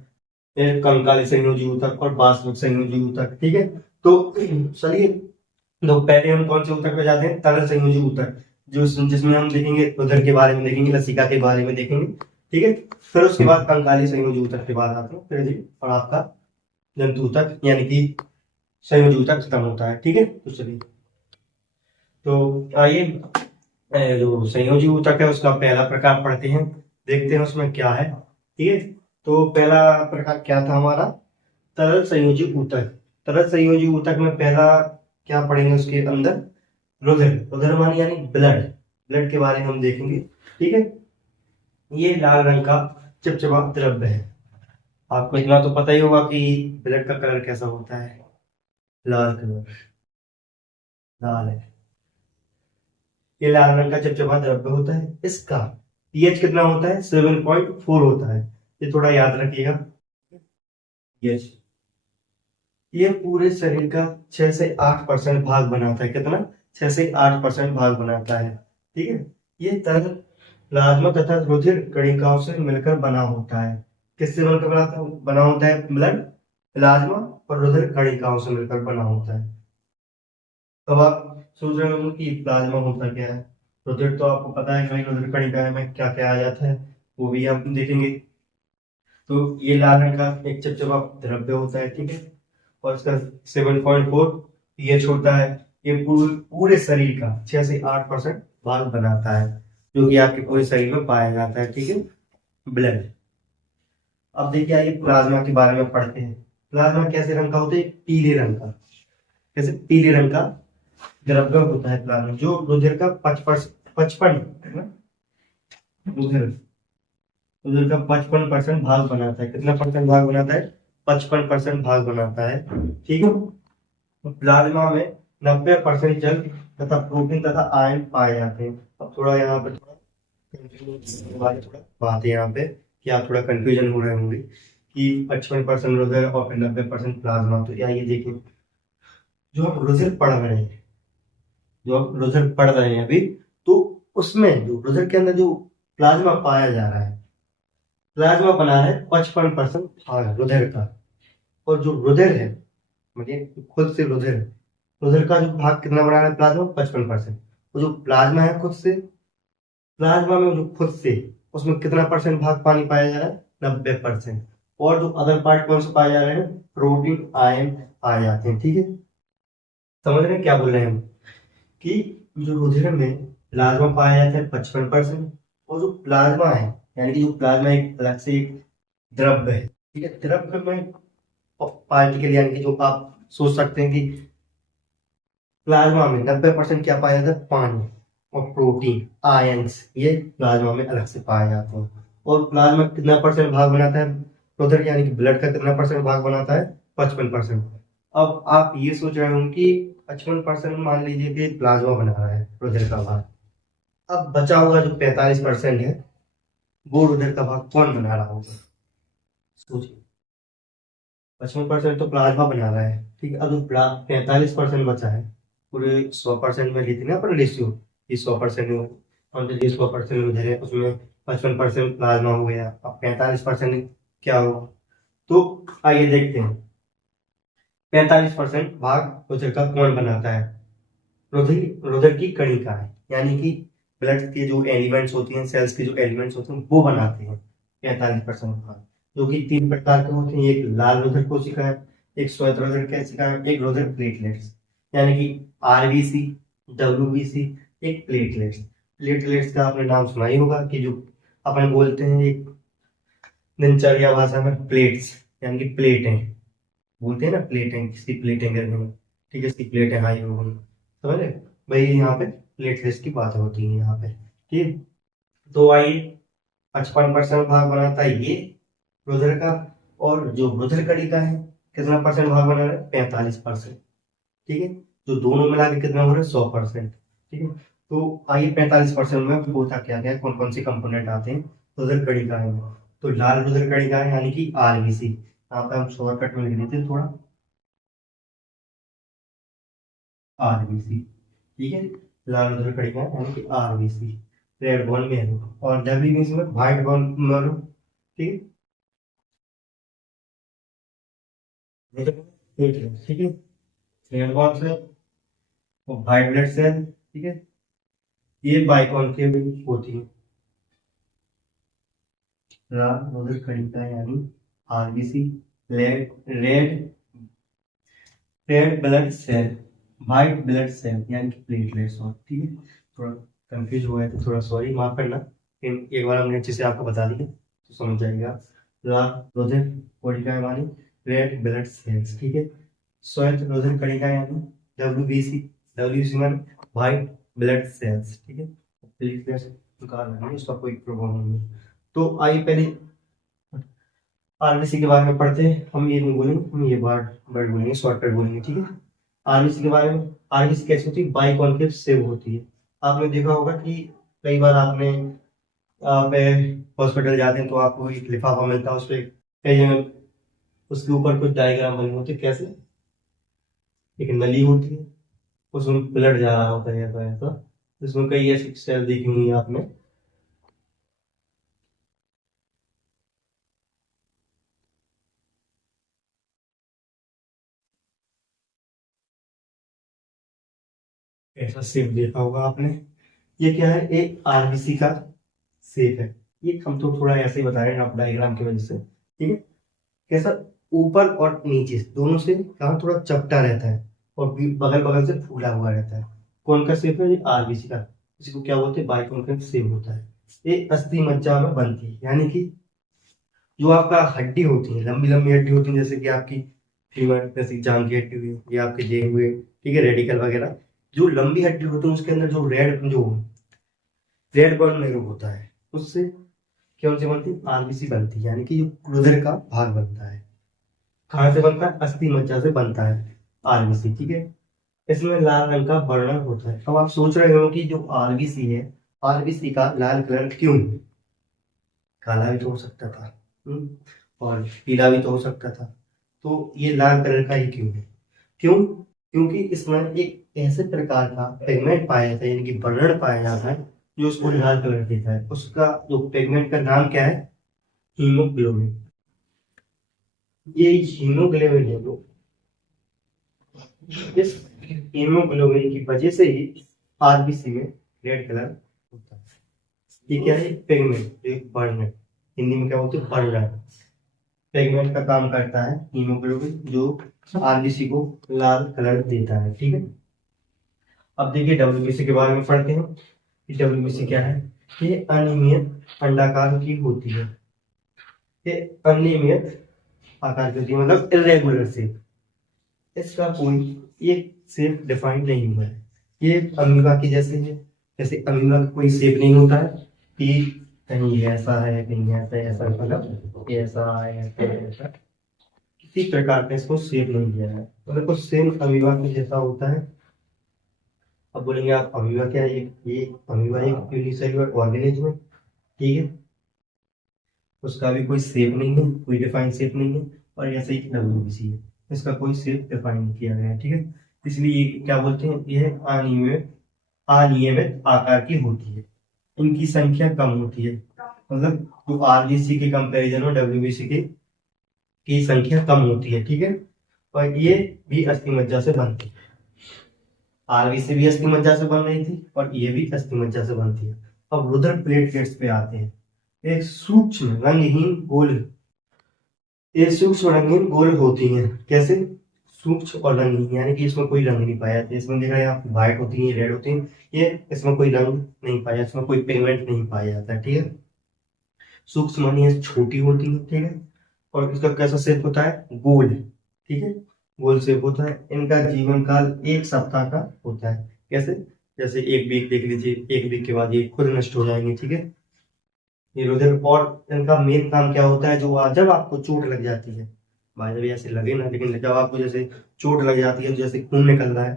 फिर कंकाली संयोजी ऊतक और वाष्पिक संयोजी ऊतक। ठीक है, तो चलिए, तो पहले हम कौन से ऊतक पे जाते हैं? तरल संयोजी ऊतक, जो जिसमें हम देखेंगे उदर के बारे में, देखेंगे लसिका के बारे में देखेंगे। ठीक है, फिर उसके बाद कंकाली संयोजी ऊतक के बाद आते हैं, फिर और आपका जंतु ऊतक यानी कि संयोजी ऊतक खत्म होता है। ठीक है, तो चलिए, तो आइए जो संयोजी ऊतक है उसका पहला प्रकार पढ़ते हैं, देखते हैं उसमें क्या है। ठीक है, तो पहला प्रकार क्या था हमारा? तरल संयोजी ऊतक। तरल संयोजी ऊतक में पहला क्या पढ़ेंगे उसके अंदर? रुधिर। रुधिर माने यानी ब्लड, ब्लड के बारे में हम देखेंगे। ठीक है, ये लाल रंग का चिपचिपा द्रव्य है। आपको इतना तो पता ही होगा कि ब्लड का कलर कैसा होता है, लाल कलर, लाल है। ये लाल रंग का चिपचिपा द्रव्य होता है। इसका पीएच कितना होता है? 7.4 होता है। ये थोड़ा याद रखिएगा। पीएच ये पूरे शरीर का 6 से 8% भाग बनाता है। कितना? 6 से 8% भाग बनाता है। ठीक है, ये तरल प्लाज्मा तथा रुधिर कणिकाओं से मिलकर बना होता है। किससे मिलकर बना होता है? ब्लड, प्लाज्मा और रुधिर कणिकाओं से मिलकर बना होता है। अब आप सोच रहे होंगे कि प्लाज्मा होता क्या है? रुधिर तो आपको पता है कि रुधिर कणिका में क्या क्या आ जाता है, वो भी हम देखेंगे। तो ये लाल रंग का एक चिपचिपा द्रव्य होता है। ठीक है, और इसका 7.4 पीएच होता है। ये पूरे शरीर का 6 से 8% भाग बनाता है, जो कि आपके पूरे शरीर में पाया जाता है। ठीक है, ब्लड। अब देखिए, आइए प्लाज्मा के बारे में पढ़ते हैं। प्लाज्मा कैसे रंग का होता है? पीले रंग का। कैसे? पीले रंग का द्रव्य होता है प्लाज्मा, जो रुधिर का 55 है ना, रुधिर रुधिर का 55% भाग बनाता है। कितना परसेंट भाग बनाता है? 55% भाग बनाता है। ठीक है, प्लाज्मा में 90% जल तथा प्रोटीन तथा आयन पाए जाते हैं। अब थोड़ा यहाँ पे थोड़ा कंफ्यूजन वाली थोड़ा बात है यहाँ पे, कि आप थोड़ा कंफ्यूजन हो रहे होंगे कि 55% रुधिर और फिर 90% प्लाज्मा। तो या ये देखिए, जो हम रुधिर पढ़ रहे हैं, जो हम रुधिर पढ़ रहे हैं अभी, तो उसमें जो रुधिर के अंदर जो प्लाज्मा पाया जा रहा है, प्लाज्मा बना है 55% भाग रुधिर का। और जो रुधिर है, मतलब खुद से रुधिर, रुधिर का जो भाग कितना बना है? प्लाज्मा 55%। और जो प्लाज्मा है खुद से, प्लाज्मा में जो खुद से, उसमें कितना परसेंट भाग पानी पाया जा रहा है? 90%। और जो अदर पार्ट कौन से पाए जा रहे हैं? प्रोटीन, आयन पाए जाते हैं। ठीक है, समझ रहे हैं क्या बोल रहे हैं हम? कि जो रुधिर में प्लाज्मा पाया जाता है 55%, और जो प्लाज्मा है, यानी कि जो प्लाज्मा एक अलग से एक द्रव्य है। ठीक है, द्रव्य में पार्टिकल, यानी कि जो आप सोच सकते हैं कि प्लाज्मा में 90% क्या पाया जाता है? पानी और प्रोटीन, आयंस, ये प्लाज्मा में अलग से पाए जाते हैं। और प्लाज्मा कितना परसेंट भाग बनाता है? रुधिर यानी कि ब्लड का कितना परसेंट भाग बनाता है? 55%। अब आप ये सोच रहे होंगे कि 55% मान लीजिए कि प्लाज्मा बना रहा है रुधिर का भाग, अब बचा हुआ जो 45% है, वो रुधिर का भाग कौन बना रहा होगा? सोचिए, 55% तो प्लाज्मा बना रहा है। ठीक है, अब जो 45% बचा है, पूरे 100% में लेते ना अपन रेशियो, कि 100% हम तो 100% रुधिर है, उसमें 55% प्लाज्मा हो गया, अब 45% क्या होगा? तो आइए देखते हैं, 45% भाग रुधिर का कौन बनाता है? रुधिर रुधिर की कणिकाएं, यानी कि ब्लड के जो एलिमेंट्स होती हैं, सेल्स के जो एलिमेंट्स होते हैं, वो बनाते हैं 45% भाग, जो कि 3 प्रकार के होते हैं। एक लाल रुधिर कोशिका है, एक श्वेत रुधिर कोशिका है, एक रुधिर प्लेटलेट्स, यानी कि आरबीसी, डब्ल्यूबीसी, एक प्लेटलेट्स। प्लेटलेट्स का आपने नाम सुना ही होगा, कि जो अपन बोलते हैं एक दिनचर्या भाषा में प्लेट्स, यानी कि प्लेटें बोलते हैं ना, प्लेटें, किसकी प्लेटें कर गई, ठीक है, इसकी प्लेटें हाई हो गई, समझ रहे? भाई यहाँ पे प्लेटलेट्स की बात होती है यहाँ पे। ठीक है, तो आइए, 55% भाग बनाता है ये रुधिर का, और जो रुधिर कणिका है कितना परसेंट भाग बना रहा है? 45%। ठीक है, जो दोनों मिला के कितना हो रहा है? 100%। ठीक है, तो आइए 45% में होता क्या क्या, कौन कौन से कंपोनेंट आते हैं रुधिर कणिका में? तो लाल रुधिर कणिका है, यानी कि आरबीसी, यहाँ पे हम शॉर्टकट में लिख देते हैं थोड़ा, आरबीसी, ठीक है। लाल रुधिर कणिका यानी कि आरबीसी, रेड बोन मेरो, और डब्ल्यूबीसी में व्हाइट बोन मेरो, ठीक है। ठीक है, रेड बोन से व्हाइट ब्लड सेल, ठीक है, ये बाइकॉन्केव होती है। लाल रुधिर कणिका यानी RBC, red red red blood cell, white blood cell यानी कि प्लेटलेट्स, और ठीक है। थोड़ा कंफ्यूज हुआ है तो थोड़ा सॉरी, माफ करना, लेकिन एक बार हमने अच्छे से आपको बता दिया तो समझ जाएगा। लाल रुधिर कणिका यानी रेड ब्लड सेल्स, ठीक है। श्वेत रुधिर कणिका यानी डब्ल्यूबीसी, डब्ल्यूबीसी में व्हाइट ब्लड सेल्स, ठीक है। प्लेटलेट्स निकालना है, उसका कोई प्रॉब्लम नहीं है। तो आइए पहले आरबीसी के बारे में पढ़ते हैं। हम ये नहीं बोलेंगे, हम ये वर्ड बोलेंगे, शॉर्टकट बोलेंगे, ठीक है। आरबीसी के बारे में, आरबीसी कैसी होती है? बाइकॉन्केव सेव होती है। आपने देखा होगा कि कई बार आपने आप हॉस्पिटल जाते हैं तो आपको एक लिफाफा मिलता है, उस पर कई जगह उसके ऊपर कुछ डायग्राम बने होते हैं। कैसे? एक नली होती है, उसमें ब्लड जा रहा होता है ऐसा ऐसा, इसमें कई ऐसी सेल देखी हुई आपने। ऐसा शेप देखा होगा आपने। ये क्या है? एक आरबीसी का शेप है। ये हम तो थोड़ा ऐसे ही बता रहे हैं आप डायग्राम की वजह से, ठीक है। कैसा? ऊपर और नीचे दोनों से कहा थोड़ा चपटा रहता है और बगल बगल से फूला हुआ रहता है। कौन का शेप है? ये आरबीसी का। इसको क्या बोलते हैं? बाइकॉन्केव शेप होता है। ये अस्थि मज्जा में बनती है, यानी कि जो आपका हड्डी होती है, लंबी लंबी हड्डी होती है, जैसे कि आपकी फीमर, जैसे जांग की हड्डी हुई, ये आपके जे हुए, ठीक है, रेडिकल वगैरह, जो लंबी हड्डी होती है उसके अंदर जो रेड बर्न मेरो होता है, उससे कौन सी बनती है? आरबीसी बनती है, यानी कि जो रुधिर का भाग बनता है। कहाँ से बनता है? अस्थि मज्जा से बनता है आरबीसी, ठीक है। इसमें लाल रंग का वर्णन होता है। अब आप सोच रहे हो कि जो आरबीसी है, आरबीसी का लाल कलर क्यों? काला भी तो हो सकता था, और पीला भी तो हो सकता था, तो ये लाल कलर का ही क्यों है? क्यों? क्योंकि इसमें एक ऐसे प्रकार का पिगमेंट पाया जाता है, यानी कि वर्णन पाया जाता है, जो उसको लाल कलर देता है। उसका जो पिगमेंट का नाम क्या है? हीमोग्लोबिन। ये हीमोग्लोबिन है जो, इस हीमोग्लोबिन की वजह से ही आरबीसी में रेड कलर होता है। ये क्या है? पिगमेंट, एक वर्णन, हिंदी में क्या बोलते हैं? वर्णन। पिगमेंट का काम करता है हीमोग्लोबिन, जो आरबीसी को लाल कलर देता है, ठीक है। अब देखिए डब्ल्यूबीसी के बारे में पढ़ते हैं कि डब्ल्यूबीसी क्या है। ये अनियमित अंडाकार की होती है। ये अनियमित आकार की होती है, मतलब इरेगुलर शेप। इसका कोई एक शेप डिफाइन नहीं हुआ है। ये अमीबा की जैसे है, जैसे अमीबा का कोई शेप नहीं होता है कि कहीं ऐसा है, कहीं ऐसा है, ऐसा, मतलब ऐसा है, ऐसा है, ऐसा, किसी प्रकार का इसको शेप नहीं दिया है, मतलब कुछ सेम अमीबा के जैसा होता है। अब बोलेंगे आप अमीबा क्या है? ये अमीबा एक यूनिसेलुलर ऑर्गेनिज्म है, ठीक है। उसका भी कोई शेप नहीं है, कोई डिफाइन शेप नहीं है, और ऐसे ही डब्ल्यूबीसी है, इसका कोई शेप डिफाइन नहीं किया गया है, ठीक है। इसलिए ये क्या बोलते हैं? यह अनियमित अनियमित आकार की होती है। इनकी संख्या कम होती है, मतलब जो आरबीसी के कंपैरिजन में डब्ल्यूबीसी की संख्या कम होती है, ठीक है। और ये भी अस्थि मज्जा से बनती है। आरबीसी भी अस्थि मज्जा से बन रही थी और ये भी अस्थि मज्जा से बनती है। अब रुधिर प्लेटलेट्स पे आते हैं। एक सूक्ष्म रंगहीन गोल, ये सूक्ष्म रंगीन गोल होती हैं। कैसे? सूक्ष्म और रंगीन, यानी कि इसमें कोई रंग नहीं पाया जाता। इसमें देखा यहाँ व्हाइट होती है, रेड होती है, ये इसमें कोई रंग नहीं पाया, इसमें कोई पिगमेंट नहीं पाया जाता है, ठीक है। सूक्ष्म यानी ये छोटी होती है, ठीक है। और इसका कैसा शेप होता है? गोल, ठीक है, गोल शेप होता है। इनका जीवन काल 1 सप्ताह का होता है। कैसे? जैसे एक वीक देख लीजिए, 1 वीक के बाद ये खुद नष्ट हो जाएंगे, ठीक है। ये रुधिर, और इनका मेन काम क्या होता है? जो जब आपको चोट लग जाती है, भाई जब ऐसे लगे ना, लेकिन जब आपको जैसे चोट लग जाती है, जैसे खून निकल रहा है,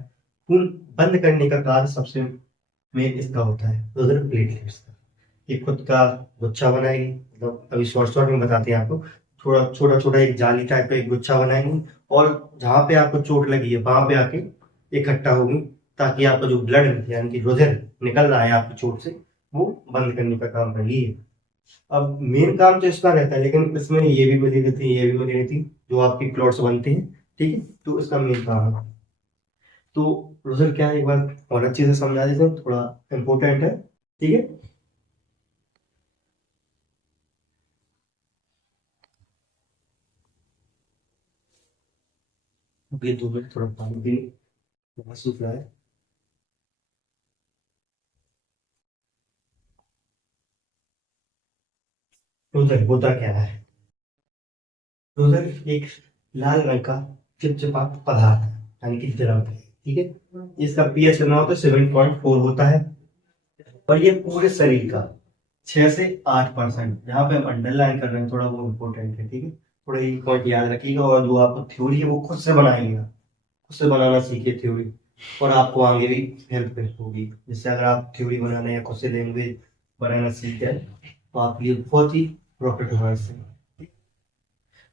खून बंद करने का कार्य सबसे मेन इसका होता है, रुधिर प्लेटलेट्स का। ये खुद का गुच्छा बनाएगी, मतलब अभी शॉर्ट शॉर्ट में बताते हैं आपको, थोड़ा छोटा छोटा एक जाली टाइप का एक गुच्छा बनाएंगे, और जहाँ पे आपको चोट लगी है वहां पे आके इकट्ठा होगी, ताकि आपका जो ब्लड यानी कि रुधिर निकल रहा है आपकी चोट से वो बंद करने का काम कर रही है। अब मेन काम तो इसका रहता है, लेकिन इसमें ये भी मिली रहती है, ये भी मिली रहती है, जो आपकी क्लॉट्स बनती हैं, ठीक है, तो इसका मेन काम है। तो रुधिर क्या है, एक बार और अच्छे से समझा देते हैं, थोड़ा इम्पोर्टेंट है, ठीक है। अभी 2 मिनट थोड़ा पानी भी थोड़ा सूख रहा है। रुधिर होता क्या है? रुधिर एक लाल रंग का चिपचिपा पदार्थ है, यानी कि द्रव है, ठीक है। इसका पीएच कितना होता है? 7.4 होता है। और ये पूरे शरीर का 6 से 8%, यहाँ पे हम अंडरलाइन कर रहे हैं, थोड़ा वो इम्पोर्टेंट है, ठीक है। थोड़ा ये पॉइंट याद रखिएगा, और जो आपको थ्योरी है वो खुद से बनाइएगा, खुद से बनाना सीखिए थ्योरी, और आपको आगे भी हेल्प होगी। जैसे अगर आप थ्योरी बनाना या खुद से लैंग्वेज बनाना सीख गए तो आपके लिए बहुत ही प्रॉफिट होगा इससे।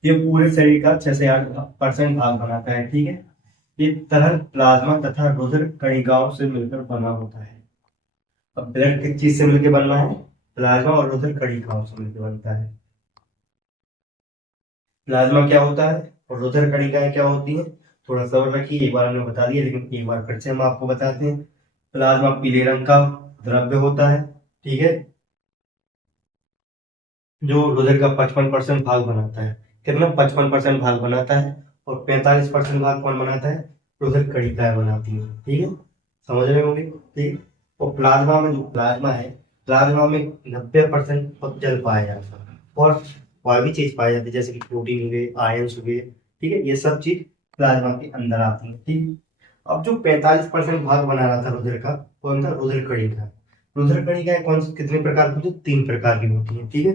ये पूरे शरीर का 6 से 8% भाग बनाता है, ठीक है। ये तरल प्लाज्मा तथा रुधिर कणिकाओं से मिलकर बना होता है। अब ब्लड किस चीज से मिलकर बनना है? प्लाज्मा और रुधिर कणिकाओं से मिलकर बनता है। प्लाज्मा क्या होता है और रुधिर कणिकाएं क्या होती हैं? थोड़ा सबर रखिए, एक बार हमने बता दिया, लेकिन एक बार फिर से हम आपको बताते हैं। प्लाज्मा पीले रंग का द्रव्य होता है, ठीक है, जो रुधिर का 55% भाग बनाता है। कितना? 55% भाग बनाता है। और 45% भाग कौन बनाता है? रुधिर कणिकाएं बनाती है, ठीक है, समझ रहे होंगे, ठीक है। और प्लाज्मा में जो प्लाज्मा है, प्लाज्मा में 90% जल पाया जाता है, और भी चीज पाई जाती है, जैसे कि प्रोटीन हो गए, आयंस हो गए, ठीक है, ये सब चीज प्लाज्मा के अंदर आती है, ठीक है। अब जो 45% भाग बना रहा था रुधिर का, कौन था? रुधिर कणिका। रुधिर कणिकाएं कौन सी कितने प्रकार की होती है? 3 प्रकार की होती है, ठीक है।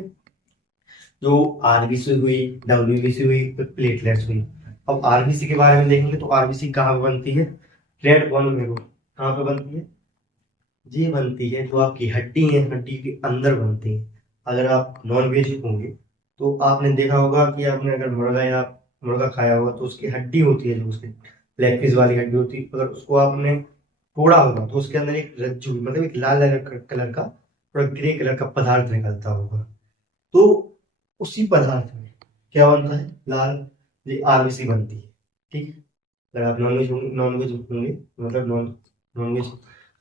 जो आरबीसी हुई, डब्ल्यूबीसी हुई, तो प्लेटलेट्स हुई। अब आरबीसी के बारे में देखेंगे तो आरबीसी कहाँ पे बनती है? रेड बोन में कहाँ पे बनती है? ये बनती है जो आपकी हड्डी है, हड्डी के अंदर बनती है। अगर आप नॉन वेज होंगे तो आपने देखा होगा कि आपने अगर मुर्गा या मुर्गा खाया होगा तो उसकी हड्डी होती है, जो उसकी लेग पीस वाली हड्डी होती है, अगर उसको आपने तोड़ा होगा तो उसके अंदर एक रज्जु, मतलब एक लाल कलर का थोड़ा ग्रे कलर का पदार्थ निकलता होगा। तो उसी पदार्थ में क्या बनता है? लाल, ये आरबीसी बनती है, ठीक है। अगर आप नॉनवेज होंगे, मतलब नॉनवेज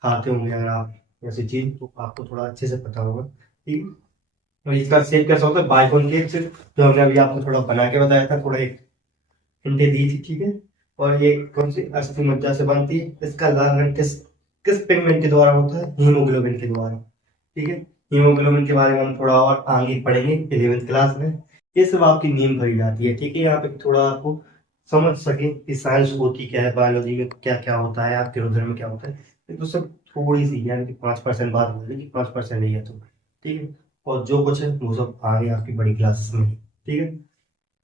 खाते होंगे अगर आप ऐसी चीज, तो आपको थोड़ा अच्छे से पता होगा, ठीक है। और इसका शेप कैसा होता है? बाइकॉन केक से, जो हमने अभी आपको थोड़ा बना के बताया था, थोड़ा एक हिंटे दी थी, ठीक है। और ये कौन सी अस्थि मज्जा से बनती है? इसका लाल रंग किस किस पिगमेंट के द्वारा होता है? हीमोग्लोबिन के द्वारा, ठीक है। हीमोग्लोबिन के बारे में हम थोड़ा और आगे पढ़ेंगे 11वीं क्लास में। ये सब आपकी नींद भरी जाती है, ठीक है। यहाँ पे थोड़ा आपको समझ सके कि साइंस होती क्या है, बायोलॉजी में क्या क्या होता है, आपके रुधिर में क्या होता है, तो सब थोड़ी सी, यानी कि 5% बात हो रही है कि 5% नहीं है, तो ठीक है। और जो कुछ है वो सब आगे आपकी बड़ी क्लास में, ठीक है।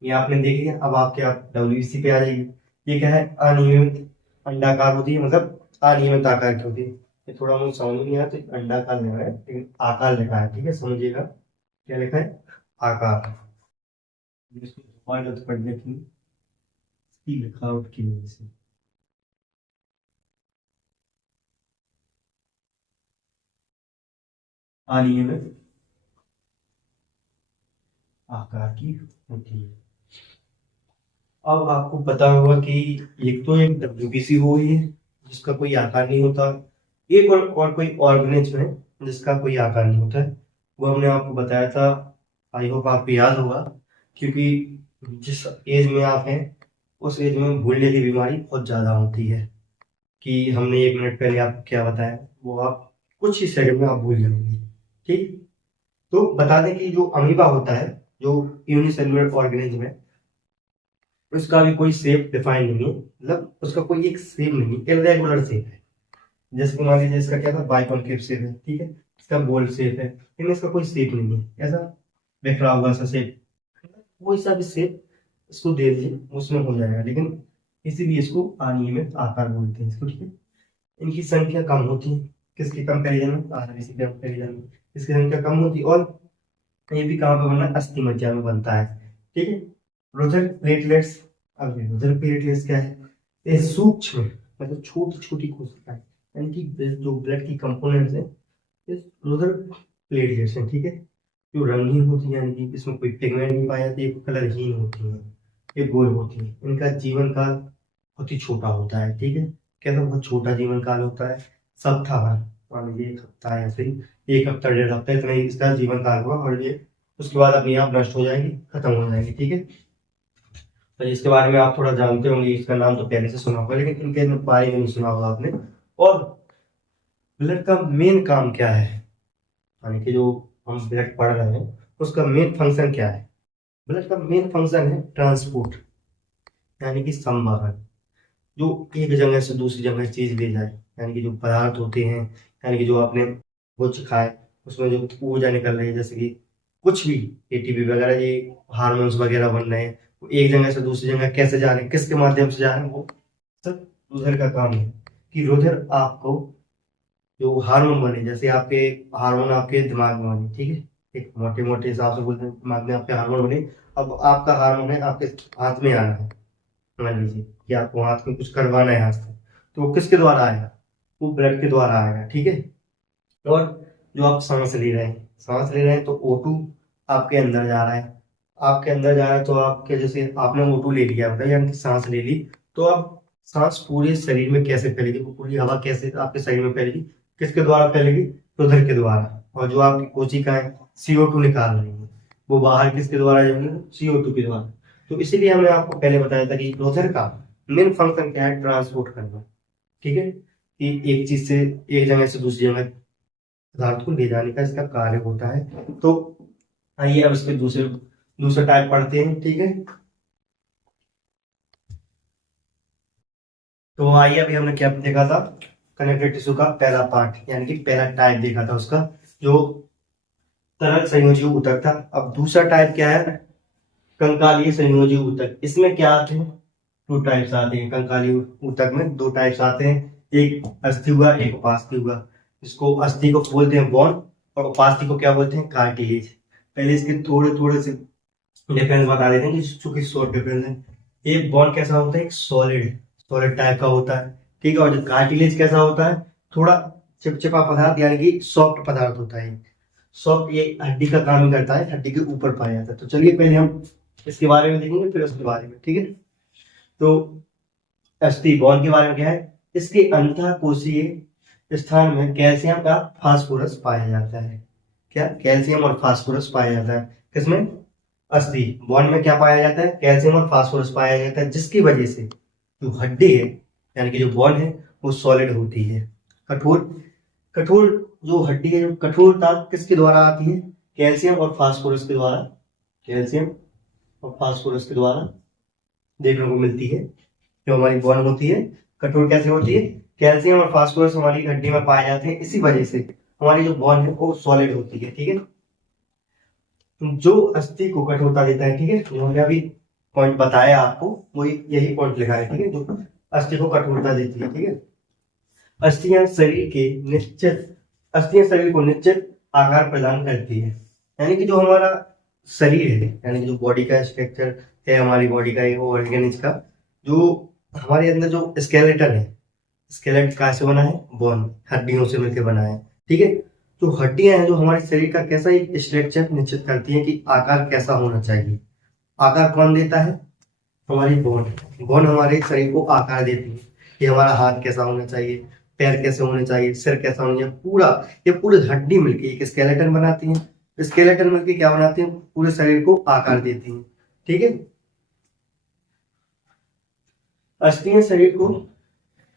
ये आपने देख लिया। अब आपके आप डब्ल्यूबीसी पे आ जाइए। ये क्या है? अनियमित अंडाकार होती है, मतलब अनियमित आकार की होती है। ये थोड़ा मुझे समझ नहीं आया, तो अंडाकार लिखा है, लेकिन आकार लिखा है, ठीक है, समझिएगा क्या लिखा है? आकार। इसको वर्ड तो पढ़ने की इसकी लिखावट की वजह से अनियमित आकार की होती है। अब आपको पता होगा कि एक तो एक डब्ल्यूबीसी हुई है जिसका कोई आकार नहीं होता, एक और कोई ऑर्गेनिज्म है जिसका कोई आकार नहीं होता है, वो हमने आपको बताया था। आई होप आपको याद होगा, क्योंकि जिस एज में आप हैं उस एज में भूलने की बीमारी बहुत ज्यादा होती है, कि हमने 1 मिनट पहले आपको क्या बताया वो आप कुछ ही सेकंड में आप भूल जाएंगे, ठीक। तो बता दें कि जो अमीबा होता है, जो यूनिसेलुलर ऑर्गेनिज्म है, उसका भी कोई शेप डिफाइन नहीं है, मतलब उसका कोई एक शेप नहीं है, इरेगुलर शेप है। जैसे कि मान लीजिए इसका क्या था? बाइकॉनकेव शेप है, ठीक है, इसका बोल शेप है, लेकिन इसका कोई शेप नहीं है, ऐसा बिखरा हुआ सा शेप, कोई सा भी शेप इसको दे दीजिए उसमें हो जाएगा, लेकिन इसीलिए इसको अनियमित आकार बोलते हैं इसको, ठीक है। इनकी संख्या कम होती है, किसके कंपेरिजन में? आरबीसी के कंपेरिजन में इसकी संख्या कम होती है। और ये भी कहाँ पे बनना है? अस्थि मज्जा में बनता है, ठीक है। रुधिर प्लेटलेट्स। अब रुधिर प्लेटलेट्स क्या है? ये सूक्ष्म मतलब छोटी छोटी कोशिकाएं, यानी कि जो ब्लड की कंपोनेंट्स हैं इस रोजर प्लेट जैसे, ठीक है, जो रंगीन होती है, यानी कि इसमें कोई पिगमेंट नहीं पाया जाता, ये कलरहीन होती है, ये गोल होती है, इनका जीवन काल बहुत ही छोटा होता है, ठीक है। कैसा बहुत छोटा जीवन काल होता है, सप्ताह भर, मान लीजिए 1 हफ्ता है, ऐसे ही 1 हफ्ता 1.5 हफ्ता इतना ही इसका जीवन काल हुआ, और ये उसके बाद अपने आप नष्ट हो जाएगी, खत्म हो जाएगी, ठीक है। तो इसके बारे में आप थोड़ा जानते होंगे, इसका नाम तो पहले से सुना होगा, लेकिन इनके बारे में नहीं सुना होगा आपने। और ब्लड का मेन काम क्या है, यानी कि जो हम ब्लड पढ़ रहे हैं उसका मेन फंक्शन क्या है। ब्लड का मेन फंक्शन है ट्रांसपोर्ट, यानी कि संवहन, जो एक जगह से दूसरी जगह चीज ले जाए, यानी कि जो पदार्थ होते हैं, यानी कि जो आपने कुछ खाए उसमें जो ऊर्जा निकल रही है, जैसे कि कुछ भी एटीपी वगैरह, ये हार्मोन्स वगैरह बन रहे हैं, वो एक जगह से दूसरी जगह कैसे जा रहे हैं, किसके माध्यम से जा रहे हैं, वो सब रुधिर का काम है। कि रुधिर आपको जो हार्मोन बने, जैसे आपके हार्मोन आपके दिमाग में बने, ठीक है, एक मोटे मोटे हिसाब से बोलते हैं, दिमाग में आपके हार्मोन बने। अब आपका हार्मोन है आपके हाथ में आना है, मान लीजिए कि आपको हाथ में कुछ करवाना है हाथ से, तो वो किसके द्वारा आएगा, वो ब्लड के द्वारा आएगा, ठीक है। और जो आप सांस ले रहे हैं, सांस ले रहे हैं तो O2 आपके अंदर जा रहा है, आपके अंदर जा रहा है, तो आपके जैसे आपने O2 ले लिया बताइए, यानी कि सांस ले ली, तो अब सांस पूरे शरीर में कैसे फैलेगी, वो पूरी हवा कैसे आपके शरीर में फैलेगी, किसके द्वारा फैलेगी, रुधिर के द्वारा। और जो आपकी कोशिकाएं CO2 निकाल रही है, वो बाहर किसके द्वारा जाएंगी, CO2 के द्वारा। तो इसीलिए हमने आपको पहले बताया था कि रुधिर का मेन फंक्शन क्या है, ट्रांसपोर्ट करना, ठीक है, कि एक चीज से एक जगह से दूसरी जगह पदार्थ को ले जाने का इसका कार्य होता है। तो आइए अब इसके दूसरे टाइप पढ़ते हैं, ठीक है। तो आइए, अभी हमने क्या देखा था, कनेक्टिव टिश्यू का पहला पार्ट, यानी कि पहला टाइप देखा था उसका, जो तरल संयोजी ऊतक था। अब दूसरा टाइप क्या है, कंकालीय संयोजी ऊतक। इसमें क्या आते हैं, 2 टाइप्स आते हैं कंकालीय ऊतक में, 2 टाइप्स आते हैं, एक अस्थि हुआ, एक उपास्थि हुआ। इसको अस्थि को बोलते हैं बोन, और उपास्थि को क्या बोलते हैं, कार्टिलेज। पहले इसके थोड़े थोड़े से डिफरेंस बता देते हैं, कि चूंकि शॉर्ट डिफरेंस है। एक बोन कैसा होता है, एक सॉलिड सॉलिड टाइप का होता है, ठीक है। और जो कार्टिलेज कैसा होता है, थोड़ा चिपचिपा पदार्थ, यानी कि सॉफ्ट पदार्थ होता है। सॉफ्ट ये हड्डी का काम ही करता है, हड्डी के ऊपर पाया जाता है। तो चलिए पहले हम इसके बारे में देखेंगे, फिर उसके बारे में, ठीक है। तो अस्थि बोन के बारे में क्या है, इसके अंतःकोशीय स्थान में कैल्शियम का फास्फोरस पाया जाता है। क्या, कैल्शियम और फास्फोरस पाया जाता है किसमें, अस्थि बोन में क्या पाया जाता है, कैल्शियम और फास्फोरस पाया जाता है, जिसकी वजह से जो हड्डी है, यानी कि जो बोन है, वो सॉलिड होती है, कठोर। कठोर जो हड्डी है, जो कठोरता किसके द्वारा आती है, कैल्शियम और फास्फोरस के द्वारा, कैल्शियम और फास्फोरस के द्वारा देखने को मिलती है। जो हमारी बोन होती है कठोर कैसे होती है, कैल्शियम और फास्फोरस हमारी हड्डी में पाए जाते हैं, इसी वजह से हमारी जो बोन है वो सॉलिड होती है, ठीक है। जो अस्थि को कठोरता देता है, ठीक है, जो हमने अभी पॉइंट बताया आपको, वो यही पॉइंट लिखा है, ठीक है, जो अस्थि को कठोरता देती है, ठीक है। अस्थियां शरीर के निश्चित अस्थियां शरीर को निश्चित आकार प्रदान करती है, यानी कि जो हमारा शरीर है, यानी कि जो बॉडी का स्ट्रक्चर है, हमारी बॉडी का ऑर्गेनिज का, जो हमारे अंदर जो स्केलेटन है, स्केलेट कहाँ से बना है, बोन, हड्डियों से मिलकर बना है, ठीक है। तो हड्डियां हैं जो हमारे शरीर का कैसा एक स्ट्रक्चर निश्चित करती हैं, कि आकार कैसा होना चाहिए। आकार कौन देता है, हमारी बोन। बोन हमारे शरीर को आकार देती है, कि हमारा हाथ कैसा होना चाहिए, पैर कैसे होने चाहिए, सिर कैसा होना चाहिए, पूरा ये पूरी हड्डी मिलकर एक स्केलेटन बनाती है। स्केलेटन मिलकर क्या बनाती है, पूरे शरीर को आकार देती है, ठीक है। अस्थियां शरीर को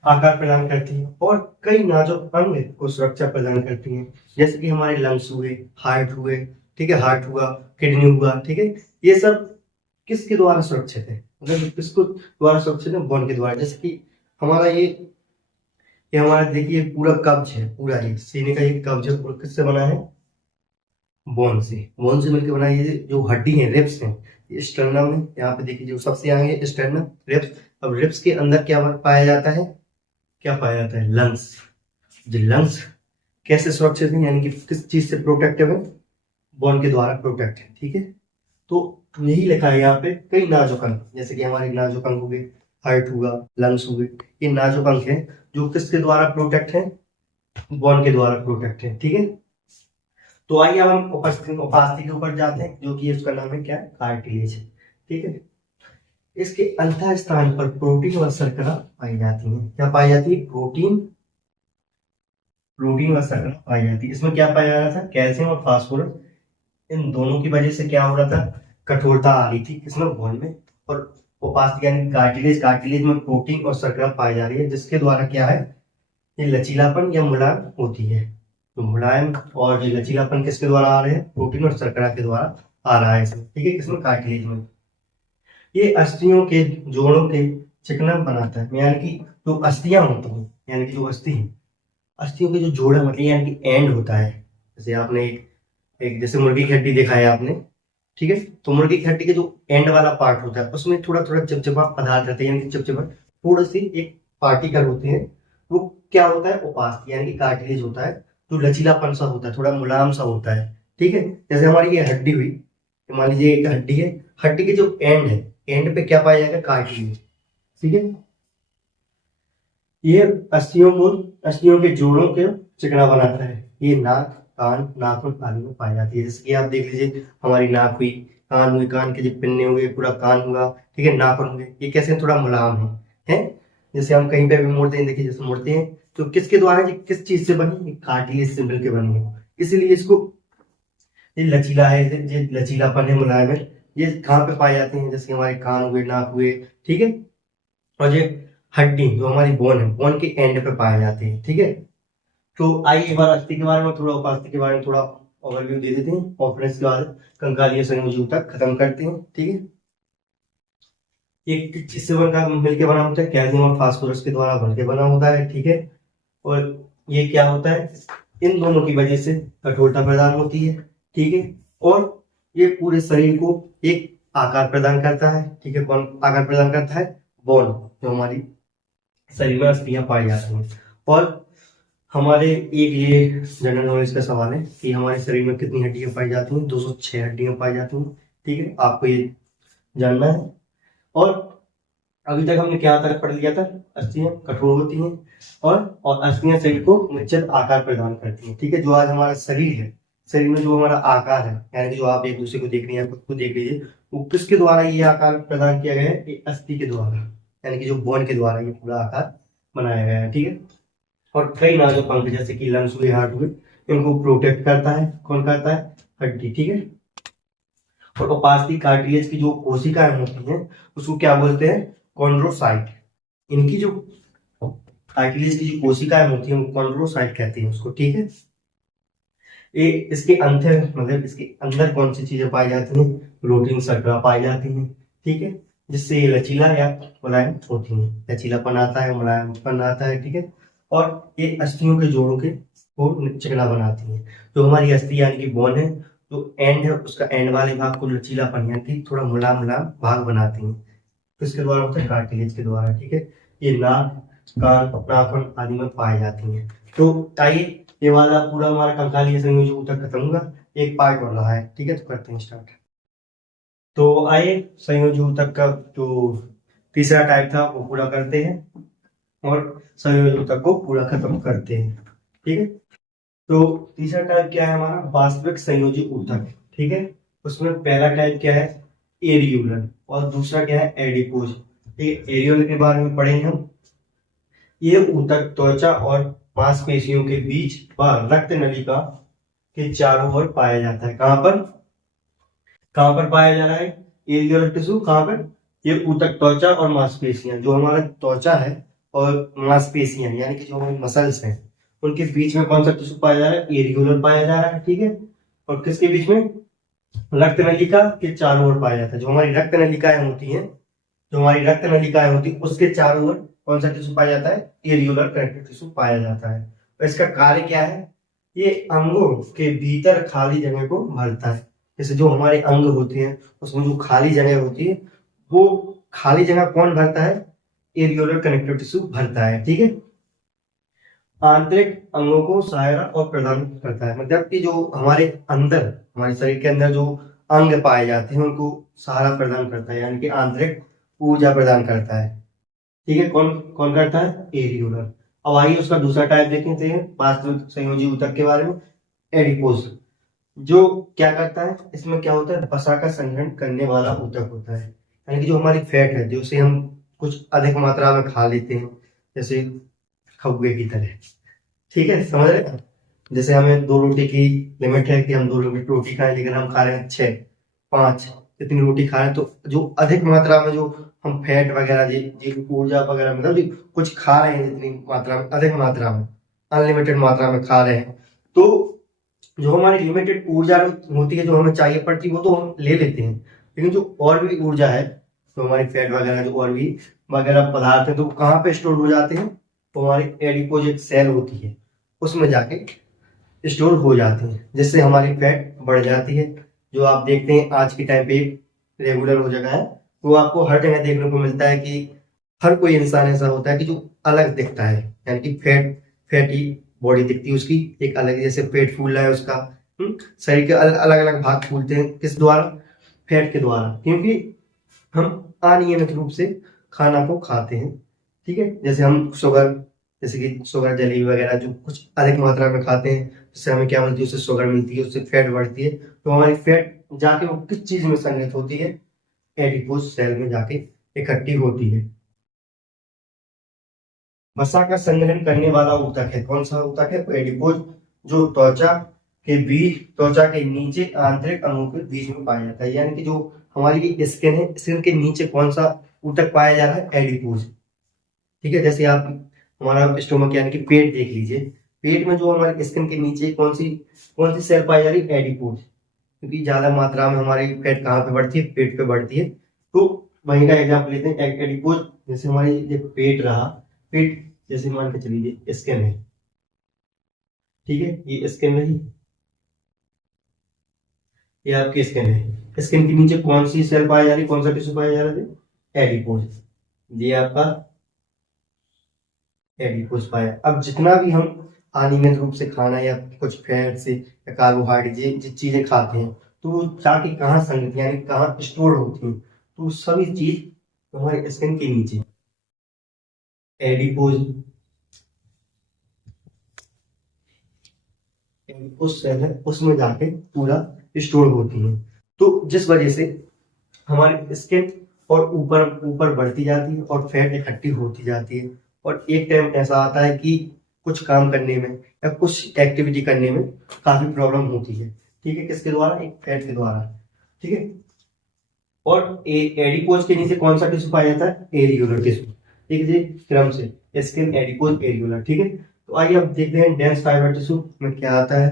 आकार प्रदान करती है, और कई नाजुक अंग को सुरक्षा प्रदान करती हैं, जैसे कि हमारे लंग्स हुए, हार्ट हुए, ठीक है, हार्ट हुआ, किडनी हुआ, ठीक है। ये सब किसके द्वारा सुरक्षित है, मतलब किसको द्वारा सुरक्षित है, बोन के द्वारा। जैसे कि हमारा ये हमारा देखिए पूरा कब्ज है, पूरा ये सीने का ये कब्ज है, पूरा किससे बना है, बोन से मिलकर बना। ये जो हड्डी है, रिब्स है, ये स्टर्नम है, यहाँ पे देखिए जो सबसे आगे स्टर्नम, रिब्स। अब रिब्स के अंदर क्या पाया जाता है, क्या पाया जाता है, लंग्स। जो लंग्स कैसे सुरक्षित है, यानी कि किस चीज से प्रोटेक्टिव है, बोन के द्वारा प्रोटेक्ट है, ठीक है। तो यही लिखा है यहाँ पे, कई नाजुक अंग, जैसे कि हमारे नाजुक अंग हो गए, हार्ट हुआ, लंग्स हुए, ये नाजुक अंग है जो किसके द्वारा प्रोटेक्ट है, बोन के द्वारा प्रोटेक्ट है। ठीक है, तो आइए अब हम उपास्थि के ऊपर जाते हैं, जो कि इसका नाम है क्या, कार्टिलेज। ठीक है, इसके अंतः स्थान पर प्रोटीन व शर्करा पाई जाती है। क्या पाई जाती है, प्रोटीन व शर्करा पाई जाती है। इसमें क्या पाया जा रहा था, कैल्शियम और फास्फोरस, इन दोनों की वजह से क्या हो रहा था, कठोरता आ रही थी किसमें, बोन में। और उपास्थि यानी कार्टिलेज में प्रोटीन और शर्करा पाई जा रही है, जिसके द्वारा क्या है, ये लचीलापन या मुलायम होती है। तो मुलायम और ये लचीलापन किसके द्वारा आ रहे हैं, प्रोटीन और शर्करा के द्वारा आ रहा है इसमें। ठीक है, किसमें, कार्टिलेज में। ये अस्थियों के जोड़ों के चिकना बनाता है, यानी कि जो अस्थियां होती हैं, यानी कि जो अस्थि है, अस्थियों के जो जोड़ा मतलब यानी कि एंड होता है। जैसे आपने एक जैसे मुर्गी की हड्डी देखा है आपने, ठीक है, तो मुर्गी की हड्डी के जो एंड वाला पार्ट होता है उसमें थोड़ा थोड़ा चिपचिपा पदार्थ रहते हैं, यानी कि चिपचिपा थोड़ी सी एक पार्टिकल होते हैं, वो क्या होता है, उपास्थि यानी कि कार्टिलेज होता है, जो लचीलापन सा होता है, थोड़ा मुलायम सा होता है। ठीक है, जैसे हमारी ये हड्डी हुई, मान लीजिए एक हड्डी है, हड्डी के जो एंड है, एंड पे क्या पाया जाएगा, कार्टिलेज। ठीक है, ये अस्थियों के जोड़ों के चिकना बनाता है। ये नाक, कान, नाखून आदि में पाई जाती है। जैसे कि आप देख लीजिए, हमारी नाक हुई, कान हुए, कान के जो पिन्ने हुए, पूरा कान हुआ, ठीक है, नाखून हुए, ये कैसे थोड़ा मुलायम है। जैसे हम कहीं पे भी मोड़ते हैं, देखिए जैसे मोड़ते हैं तो किसके द्वारा, ये किस चीज से बनी, ये कार्टिलेज से मिलकर बनी है, इसलिए इसको ये लचीला है, ये लचीलापन है, मुलायम है। ये कहाँ पे पाए जाते हैं, जैसे हमारे कान हुए, नाक हुए, ठीक है, और ये हड्डी जो हमारी बोन है, बोन के एंड पे पाए जाते हैं। ठीक है, तो आइए एक बार अस्थि के बारे में थोड़ा, उपास्थि के बारे में थोड़ा ओवरव्यू दे देते हैं, और फिर इसके बाद कंकालीय संयोजी तक खत्म करते हैं। ठीक है, एक किससे बनकर मिलकर बना होता है, कैल्शियम और फास्फोरस के द्वारा बनकर बना होता है। ठीक है, और ये क्या होता है, इन दोनों की वजह से कठोरता प्रदान होती है। ठीक है, और ये पूरे शरीर को एक आकार प्रदान करता है। ठीक है, कौन आकार प्रदान करता है, बोन, जो हमारी शरीर में अस्थियां पाई जाती हैं। और हमारे एक ये जनरल नॉलेज का सवाल है कि हमारे शरीर में कितनी हड्डियां पाई जाती हैं, 206 हड्डियां पाई जाती हैं। ठीक है, आपको ये जानना है। और अभी तक हमने क्या तक पढ़ लिया था, अस्थियां कठोर होती हैं और अस्थियां शरीर को निश्चित आकार प्रदान करती हैं। ठीक है, जो आज हमारा शरीर है, शरीर में जो हमारा आकार है, यानी कि जो आप एक दूसरे को देख रही हैं, खुद को देख लीजिए, वो किसके द्वारा ये आकार प्रदान किया गया है, ये अस्थि के द्वारा, यानी कि जो बोन के द्वारा ये पूरा आकार बनाया गया है। ठीक है, और कई नाजुक अंग जैसे कि लंग्स हुए, हार्ट हुए, इनको प्रोटेक्ट करता है, कौन करता है, हड्डी। ठीक है, और उपास्थि कार्टिलेज की जो कोशिकाएं होती हैं उसको क्या बोलते हैं, कॉन्ड्रोसाइट। इनकी जो कार्टिलेज की जो कोशिकाएं होती हैं वो कॉन्ड्रोसाइट कहते हैं उसको। ठीक है, ये इसके अंदर मतलब इसके अंदर कौन सी चीजें पाई जाती हैं, प्रोटीन, शर्करा पाई जाती हैं। ठीक है, जिससे ये लचीला या मुलायम होती है, लचीलापन आता है, मुलायमपन आता है। ठीक है, और ये अस्थियों के जोड़ों के को चिकना बनाती है। जो हमारी अस्थि यानी कि बोन है, जो एंड है, उसका एंड वाले भाग को लचीलापन यानी कि थोड़ा मुलायम मुलायम भाग बनाती है। किसके द्वारा होता है, कार्टिलेज के द्वारा। ठीक है, ये नाक, कान, नाखून आदि में पाई जाती हैं। तो आइए, ये वाला पूरा हमारा कंकालीय संयोजी ऊतक खत्म हुआ, एक पार्ट बढ़ रहा है। ठीक है, तो करते हैं स्टार्ट। तो आइए संयोजी ऊतक का जो तीसरा टाइप था वो पूरा करते हैं और संयोजी ऊतक को पूरा खत्म करते हैं। ठीक है, तो तीसरा टाइप क्या है हमारा, वास्तविक संयोजी ऊतक। ठीक है, उसमें पहला टाइप क्या है, एरियुलर, और दूसरा क्या है, एडिपोज। ठीक है, एरियुलर के बारे में पढ़ेंगे हम। ये ऊतक त्वचा और मांसपेशियों के बीच व रक्त नलिका के चारों ओर पाया जाता है। कहां पर पाया जा रहा है, एरियुलर टिश्यू कहां पर, ये ऊतक त्वचा और मांसपेशियां, जो हमारा त्वचा है और मांसपेशियां यानी कि जो हमारी मसल्स हैं, उनके बीच में कौन सा टिश्यू पाया जा रहा है, एरियुलर पाया जा रहा है। ठीक है, और किसके बीच में, रक्त नलिका के चारों ओर पाया जाता है। जो हमारी रक्त नलिकाएं होती हैं, उसके चारों ओर कौन सा टिश्यू पाया जाता है, एरियुलर कनेक्टिव टिश्यू पाया जाता है। और इसका कार्य क्या है, ये अंगों के भीतर खाली जगह को भरता है। जैसे जो हमारे अंग होते हैं उसमें जो खाली जगह होती है, वो खाली जगह कौन भरता है, एरियुलर कनेक्टिव टिश्यू भरता है। ठीक है, आंतरिक अंगों को सहायता और प्रदान करता है, मतलब कि जो हमारे अंदर, हमारे शरीर के अंदर जो अंग पाए जाते हैं उनको सहारा प्रदान करता है, यानी कि आंतरिक ऊर्जा प्रदान करता है। ठीक है, कौन कौन करता है? एरियोलर। अब आइए उसका दूसरा टाइप देखते हैं वास्तविक संयोजी ऊतक के बारे में, एडिपोज। जो क्या करता है, इसमें क्या होता है, वसा का संग्रहण करने वाला ऊतक होता है। यानी कि जो हमारी फैट है, जो उसे हम कुछ अधिक मात्रा में खा लेते हैं, जैसे कौवे की तरह। ठीक है, समझ रहे हैं? जैसे हमें 2 रोटी की लिमिट है कि हम 2 रोटी खाएं, लेकिन हम खा रहे हैं 6, 5, इतनी रोटी खा रहे हैं, तो जो अधिक मात्रा में जो हम फैट वगैरह जी ऊर्जा वगैरह, मतलब जो कुछ खा रहे हैं, जितनी मात्रा में, अधिक मात्रा में, अनलिमिटेड मात्रा में खा रहे हैं, तो जो हमारी लिमिटेड ऊर्जा होती है, जो हमें चाहिए पड़ती है, वो तो हम ले लेते हैं, लेकिन जो और भी ऊर्जा है, तो हमारी फैट वगैरह जो और भी वगैरह पदार्थ है, तो कहाँ पे स्टोर हो जाते हैं? तो हमारी एडिपोज एक सेल होती है, उसमें जाके स्टोर हो जाती हैं, जिससे हमारी फैट बढ़ जाती है। जो आप देखते हैं आज के टाइम पे रेगुलर हो जगह है, वो आपको हर जगह देखने को मिलता है कि हर कोई इंसान ऐसा होता है कि जो अलग दिखता है, यानी कि फैटी बॉडी दिखती है उसकी एक अलग, जैसे पेट फूल रहा है उसका। शरीर के अलग अलग भाग फूलते हैं, किस द्वारा? फैट के द्वारा, क्योंकि हम अनियमित रूप से खाना को खाते हैं। ठीक है, जैसे हम शुगर, जैसे कि शुगर जलेबी वगैरह जो कुछ अधिक मात्रा में खाते हैं, उससे हमें क्या मिलती है? उससे शुगर मिलती है, उससे फैट बढ़ती है। तो हमारी फैट जाके वो किस चीज में संग्रहित होती है? एडिपोज सेल में जाके इकट्ठी होती है। वसा का संग्रहण करने वाला ऊतक है, कौन सा ऊतक है? एडिपोज, जो त्वचा के नीचे आंतरिक अंगों के बीच में पाया जाता है। यानी कि जो हमारी स्किन है, स्किन के नीचे कौन सा ऊतक पाया जा रहा है? एडिपोज। ठीक है, जैसे आप हमारा स्टोमक यानी कि पेट देख लीजिए, पेट में जो हमारे स्किन के नीचे कौन सी सेल पाई जा रही है? एडिपोज। क्योंकि ज्यादा मात्रा में हमारी फैट कहाँ पे बढ़ती है? पेट पे बढ़ती है। तो वहीं का एग्जाम्पल लेते हैं, एडिपोज। जैसे हमारी ये पेट रहा, पेट जैसे मान के चलिए स्किन है, ठीक है, ये स्किन रही, ये आपकी स्किन है, स्किन के नीचे कौन सी सेल पाई जा रही, कौन सा टिश्यू पाया जा रहा है? एडिपोज। ये आपका एडिपोज पाया। अब जितना भी हम अनियमित रूप से खाना या कुछ फैट से या कार्बोहाइड्रेट जिस चीजें खाते हैं, तो वो जाके कहाँ संग्रहित, यानी कहाँ स्टोर होती हैं? तो सभी चीज हमारे स्किन के नीचे एडिपोज एडिपोज सेल है, उसमें जाके पूरा स्टोर होती है। तो जिस वजह से हमारी स्किन और ऊपर ऊपर बढ़ती जाती है और फैट इकट्ठी होती जाती है, और एक टाइम ऐसा आता है कि कुछ काम करने में या कुछ एक्टिविटी करने में काफी प्रॉब्लम होती है। ठीक है, किसके द्वारा? एक फैट के द्वारा। ठीक है, और एडिपोज के नीचे कौन सा टिश्यू पाया जाता है? Areolar tissue. ठीक है जी, क्रम से स्किन, एडिपोज, एरियोलर। ठीक है, तो आइए अब देखते हैं डेंस फाइबर टिश्यू में क्या आता है।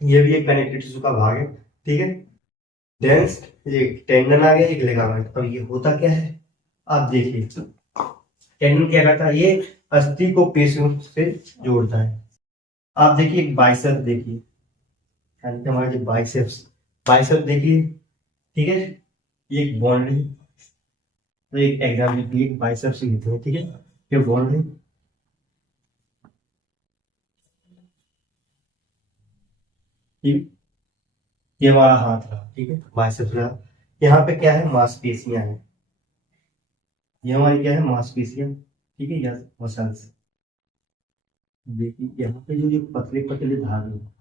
ये भी एक कनेक्टिव टिश्यू का भाग है। ठीक है, डेंस, एक टेंडन आ गया, एक लिगामेंट। अब ये होता क्या है, आप देखिए। टेंडन क्या करता है? ये अस्थि को पेशियों से जोड़ता है। आप देखिए एक बाइसेप देखिए, यानी कि हमारे जो बाइसेप्स देखिए। ठीक है, ये एक बॉन्ड है, तो एक एग्जाम्पल एक बाइसेप्स लेते हैं। ठीक है, ये बॉन्ड है, ठीक, ये हमारा हाथ रहा। ठीक है, बाइसेप्स रहा। यहाँ पे क्या है? मांसपेशियां हैं। ये हमारी क्या है? मांसपेशियां। ठीक है, या मसल्स। देखिए यहाँ पे जो ये पतले पतले धागे हैं,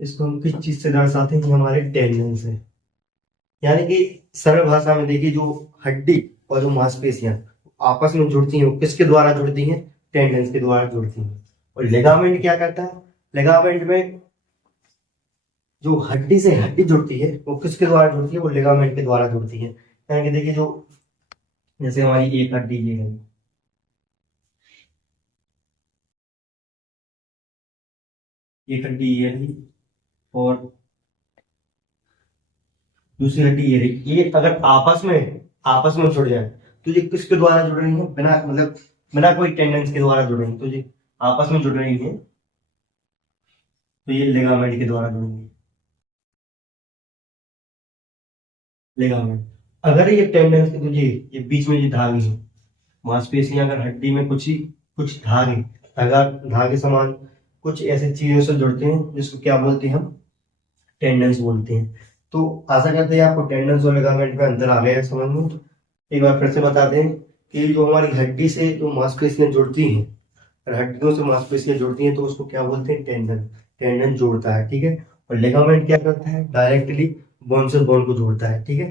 इसको हम किस चीज से दर्शाते हैं? ये हमारे टेंडन है। यानी कि सरल भाषा में देखिए, जो हड्डी और जो मांसपेशियां आपस में जुड़ती हैं, वो किसके द्वारा जुड़ती हैं? टेंडन के द्वारा जुड़ती हैं। और लिगामेंट क्या करता है? लिगामेंट में जो हड्डी से हड्डी जुड़ती है, वो किसके द्वारा जुड़ती है? वो लिगामेंट के द्वारा जुड़ती है। यानी कि देखिए, जो जैसे हमारी एक हड्डी ये है, एक हड्डी ये रही, और दूसरी हड्डी ये रही। ये अगर आपस में जुड़ जाए, तो ये किसके द्वारा जुड़ रही है? बिना मतलब बिना कोई टेंडेंस के द्वारा जुड़ रही है। तो ये आपस में जुड़ रही है, तो ये लिगामेंट के द्वारा जुड़ेंगे। लिगामेंट। अगर ये टेंडेंस के, तो ये बीच में ये धागे हैं, मांसपेशियां अगर हड्डी में कुछ धागे समान कुछ ऐसे चीजों से जुड़ते हैं, जिसको क्या बोलते हैं हम? टेंडेंस बोलते हैं। तो आशा करते हैं आपको टेंडेंस और लिगामेंट में अंतर आ गया है समझ में। एक बार फिर से बता दें कि जो हमारी हड्डी से जो मांसपेशियां जुड़ती हैं, और हड्डियों से मांसपेशियां जुड़ती हैं तो उसको क्या बोलते हैं, टेंडन। टेंडन जोड़ता है, ठीक है। और लिगामेंट क्या करता है, डायरेक्टली बोन से बोन को जोड़ता है, ठीक है।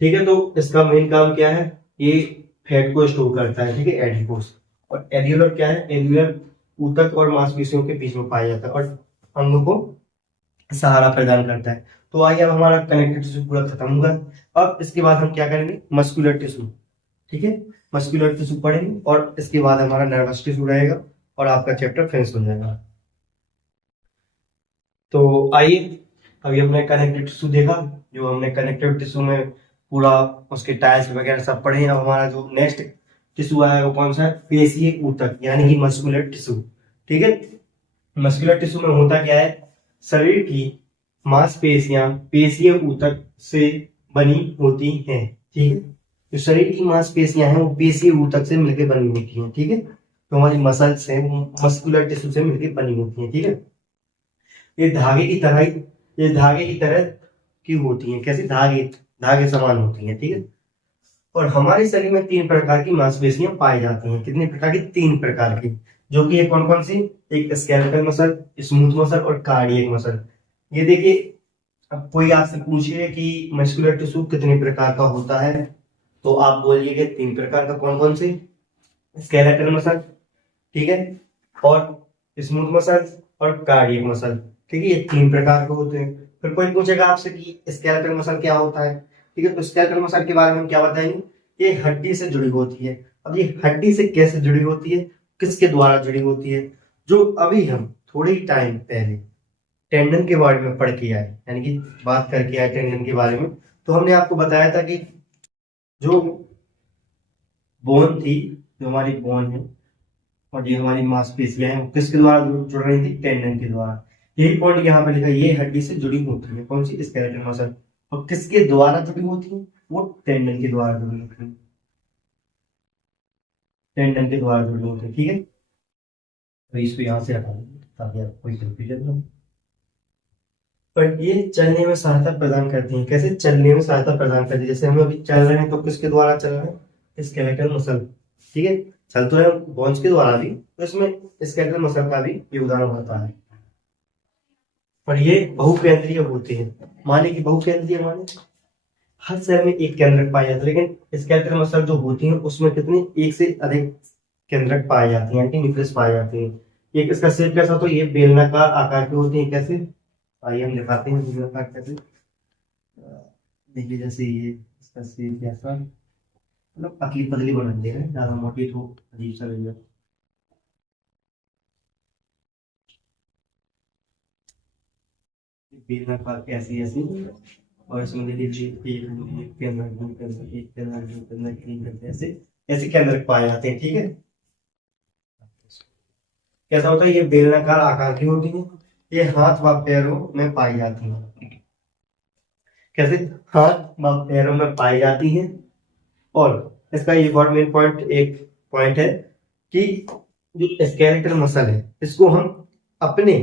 ठीक है, तो इसका मेन काम क्या है, ये फैट को स्टोर करता है, ठीक है, एडिपोस। और एल्यूलर क्या है, एल्यूलर ऊतक और मांसपेशियों के बीच में पाया जाता है और अंग को सहारा प्रदान करता है। तो आइए, अब हमारा कनेक्टिव टिश्यू पूरा खत्म हुआ। अब इसके बाद हम क्या करेंगे, मस्कुलर टिश्यू, ठीक है। मस्कुलर टिश्यू पढ़ेंगे और इसके बाद हमारा नर्वस टिश्यू रहेगा और आपका चैप्टर फिनिश हो जाएगा। तो आइए, अभी हमने कनेक्टिव टिश्यू देखा, जो हमने कनेक्टिव टिश्यू में पूरा उसके टाइल्स वगैरह सब पढ़े हैं। अब हमारा जो नेक्स्ट टिश्यू आया वो कौन सा है, पेशीय ऊतक, यानी कि मस्कुलर टिश्यू, ठीक है। मस्कुलर टिश्यू में होता क्या है, शरीर की मांसपेशियां पेशीय ऊतक से बनी होती हैं, ठीक है। जो शरीर की मांसपेशियां हैं वो पेशीय ऊतक से मिलकर बनी होती हैं, ठीक है। तो हमारी मसल्स हैं वो मस्कुलर टिश्यू से मिलकर बनी होती हैं, ठीक है। ये धागे की तरह ये धागे की तरह की होती हैं, कैसे, धागे धागे समान होती हैं, ठीक है। और हमारे शरीर में 3 प्रकार की मांसपेशियां पाई जाती हैं। कितने प्रकार की, 3 प्रकार की, जो कि ये कौन कौन सी, एक स्केलेटल मसल, स्मूथ मसल और कार्डियक मसल। ये देखिए, अब कोई आपसे पूछे कि मस्कुलर टिश्यू कितने प्रकार का होता है, तो आप बोलिए 3 प्रकार का। कौन कौन से, स्केलेटल मसल, ठीक है, और स्मूथ मसल और कार्डियक मसल, ठीक है। ये 3 प्रकार के होते हैं। फिर कोई पूछेगा आपसे कि स्केलेटल मसल क्या होता है, ठीक है। तो स्केलेटल मसल के बारे में हम क्या बताएंगे, ये हड्डी से जुड़ी होती है। अब ये हड्डी से कैसे जुड़ी होती है, किसके द्वारा जुड़ी होती है, जो अभी हम थोड़े ही टाइम पहले टेंडन के बारे में पढ़ के आए, यानी कि बात करके आए टेंडन के बारे में। तो हमने आपको बताया था कि जो बोन थी, जो हमारी बोन है और ये हमारी मांसपेशियां हैं, किसके द्वारा जुड़ रही थी, टेंडन के द्वारा। यही पॉइंट यहाँ पे लिखा, ये हड्डी से जुड़ी होती है, कौन सी, स्केलेटल मसल। और किसके द्वारा जुड़ी होती है, वो टेंडन के द्वारा जुड़ी होती है, टेंडन के द्वारा जुड़ी होती है, ठीक है। तो इसको यहाँ से हटा देंगे ताकि आपको कोई कंफ्यूजन ना हो। पर ये चलने में सहायता प्रदान करती हैं, कैसे, चलने में सहायता प्रदान करती है। जैसे हम अभी चल रहे हैं तो किसके द्वारा चल रहे हैं, स्केलेटल मसल, ठीक है। चल तो है बोन्स के द्वारा भी, तो इसमें स्केलेटल मसल का भी योगदान होता है। और ये बहुकेंद्रीय होते हैं, माने कि बहुकेंद्रीय माने हर सेल में एक केंद्रक पाया जाता है, लेकिन स्केलेटल मसल जो होती है उसमें कितने, एक से अधिक केंद्रक पाए जाते हैं, यानी न्यूक्लियस पाए जाते हैं। एक इसका शेप कैसा, तो ये बेलनाकार आकार के होते हैं, कैसे, आइए हम दिखाते हैं बेलनाकार कैसे। देखिए, जैसे ये इसका शेप कैसा, मतलब पतली पतली बना दे रहे हैं, ज्यादा मोटी तो अजीब सा लगेगा। बेलनाकार ऐसी ऐसी, और इसमें देखिए एक के अंदर दो के अंदर एक के अंदर दो के अंदर तीन के अंदर ऐसे ऐसे के अंदर पाए जाते हैं, ठीक है। कैसा होता है, ये बेलनाकार आकार की होती है, ये हाथ व पैरों में पाई जाती है, कैसे, हाथ व पैरों में पाई जाती हैं। और इसका ये बहुत मेन पॉइंट, एक पॉइंट है कि जो स्केलेटल मसल है इसको हम अपने